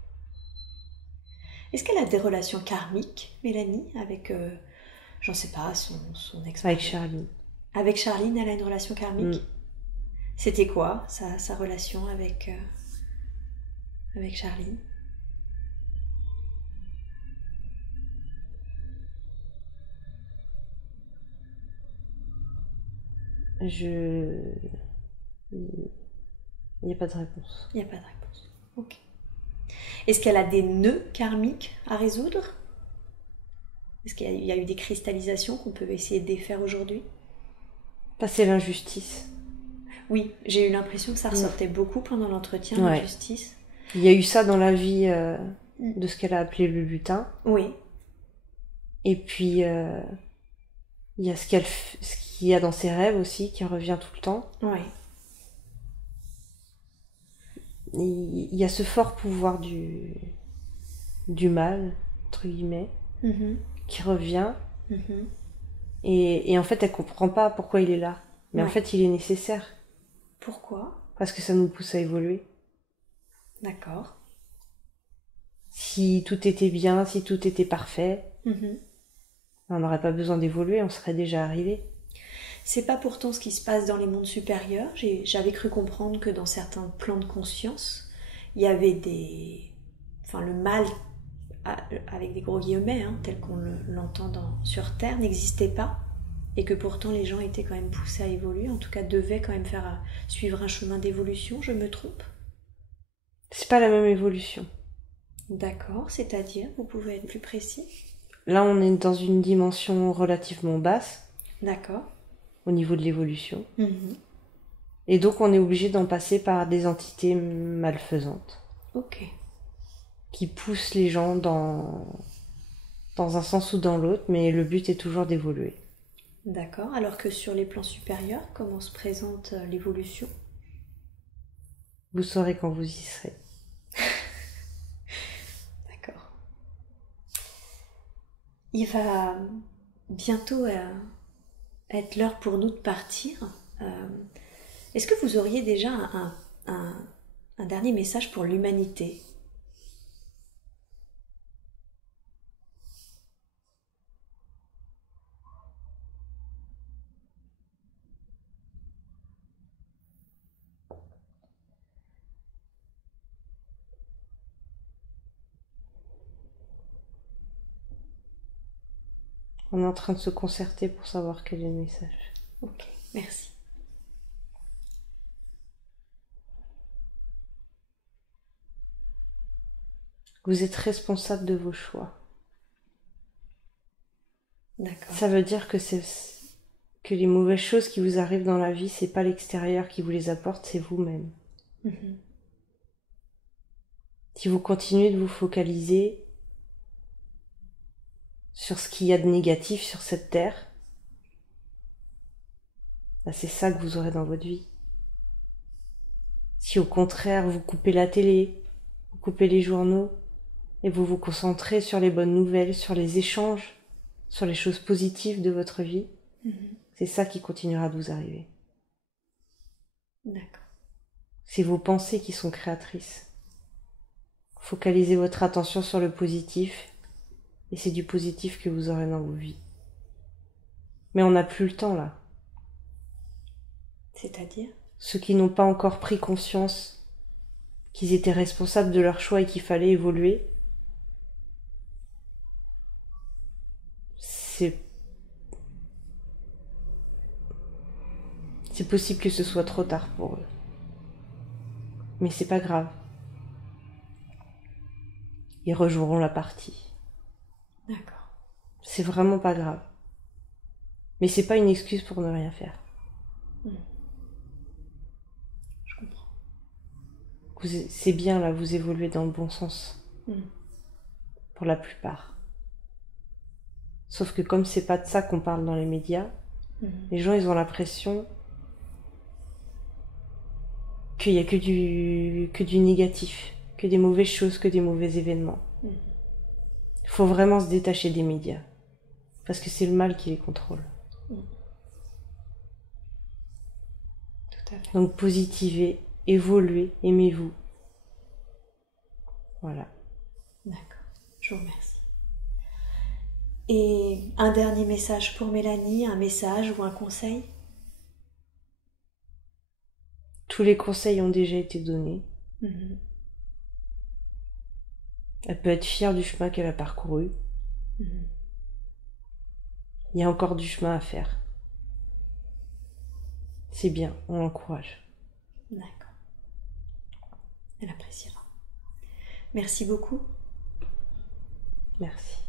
Est-ce qu'elle a des relations karmiques, Mélanie, avec, j'en sais pas, son ex Avec Charlie. Avec Charline, elle a une relation karmique. C'était quoi sa relation avec Charline? Il n'y a pas de réponse. Il n'y a pas de réponse. Ok. Est-ce qu'elle a des nœuds karmiques à résoudre? Est-ce qu'il y a eu des cristallisations qu'on peut essayer de défaire aujourd'hui? Passer l'injustice. Oui, j'ai eu l'impression que ça ressortait beaucoup pendant l'entretien, Ouais. l'injustice. Il y a eu ça dans la vie de ce qu'elle a appelé le lutin. Oui. Et puis, il y a ce qu'il y a dans ses rêves aussi, qui revient tout le temps. Oui. Il y a ce fort pouvoir du mal, entre guillemets, qui revient. Et en fait, elle comprend pas pourquoi il est là. Mais en fait, il est nécessaire. Pourquoi? Parce que ça nous pousse à évoluer. D'accord. Si tout était bien, si tout était parfait, on n'aurait pas besoin d'évoluer, on serait déjà arrivé. C'est pas pourtant ce qui se passe dans les mondes supérieurs. J'avais cru comprendre que dans certains plans de conscience, il y avait le mal, avec des gros guillemets, tel qu'on l'entend sur Terre, n'existait pas. Et que pourtant les gens étaient quand même poussés à évoluer, en tout cas devaient quand même suivre un chemin d'évolution, je me trompe? C'est pas la même évolution. D'accord, c'est-à-dire, vous pouvez être plus précis? Là, on est dans une dimension relativement basse. D'accord. Au niveau de l'évolution. Et donc, on est obligé d'en passer par des entités malfaisantes. Ok. Qui poussent les gens dans un sens ou dans l'autre, mais le but est toujours d'évoluer. D'accord, alors que sur les plans supérieurs, comment se présente l'évolution? Vous saurez quand vous y serez. D'accord. Il va bientôt être l'heure pour nous de partir. Est-ce que vous auriez déjà un dernier message pour l'humanité? On est en train de se concerter pour savoir quel est le message. Ok, merci. Vous êtes responsable de vos choix. D'accord. Ça veut dire que les mauvaises choses qui vous arrivent dans la vie, c'est pas l'extérieur qui vous les apporte, c'est vous-même. Si vous continuez de vous focaliser sur ce qu'il y a de négatif sur cette terre, c'est ça que vous aurez dans votre vie. Si au contraire vous coupez la télé, vous coupez les journaux, et vous vous concentrez sur les bonnes nouvelles, sur les échanges, sur les choses positives de votre vie, c'est ça qui continuera de vous arriver. D'accord. C'est vos pensées qui sont créatrices. Focalisez votre attention sur le positif, et c'est du positif que vous aurez dans vos vies. Mais on n'a plus le temps là. C'est-à-dire? Ceux qui n'ont pas encore pris conscience qu'ils étaient responsables de leurs choix et qu'il fallait évoluer, c'est possible que ce soit trop tard pour eux. Mais c'est pas grave. Ils rejoueront la partie. D'accord. C'est vraiment pas grave. Mais c'est pas une excuse pour ne rien faire. Je comprends. C'est bien là, vous évoluez dans le bon sens. Pour la plupart. Sauf que comme c'est pas de ça qu'on parle dans les médias, les gens ils ont l'impression qu'il y a que du négatif, que des mauvaises choses, que des mauvais événements. Il faut vraiment se détacher des médias. Parce que c'est le mal qui les contrôle. Tout à fait. Donc positivez, évoluez, aimez-vous. Voilà. D'accord, je vous remercie. Et un dernier message pour Mélanie, un message ou un conseil? Tous les conseils ont déjà été donnés. Elle peut être fière du chemin qu'elle a parcouru. Il y a encore du chemin à faire. C'est bien, on l'encourage. D'accord. Elle appréciera. Merci beaucoup. Merci.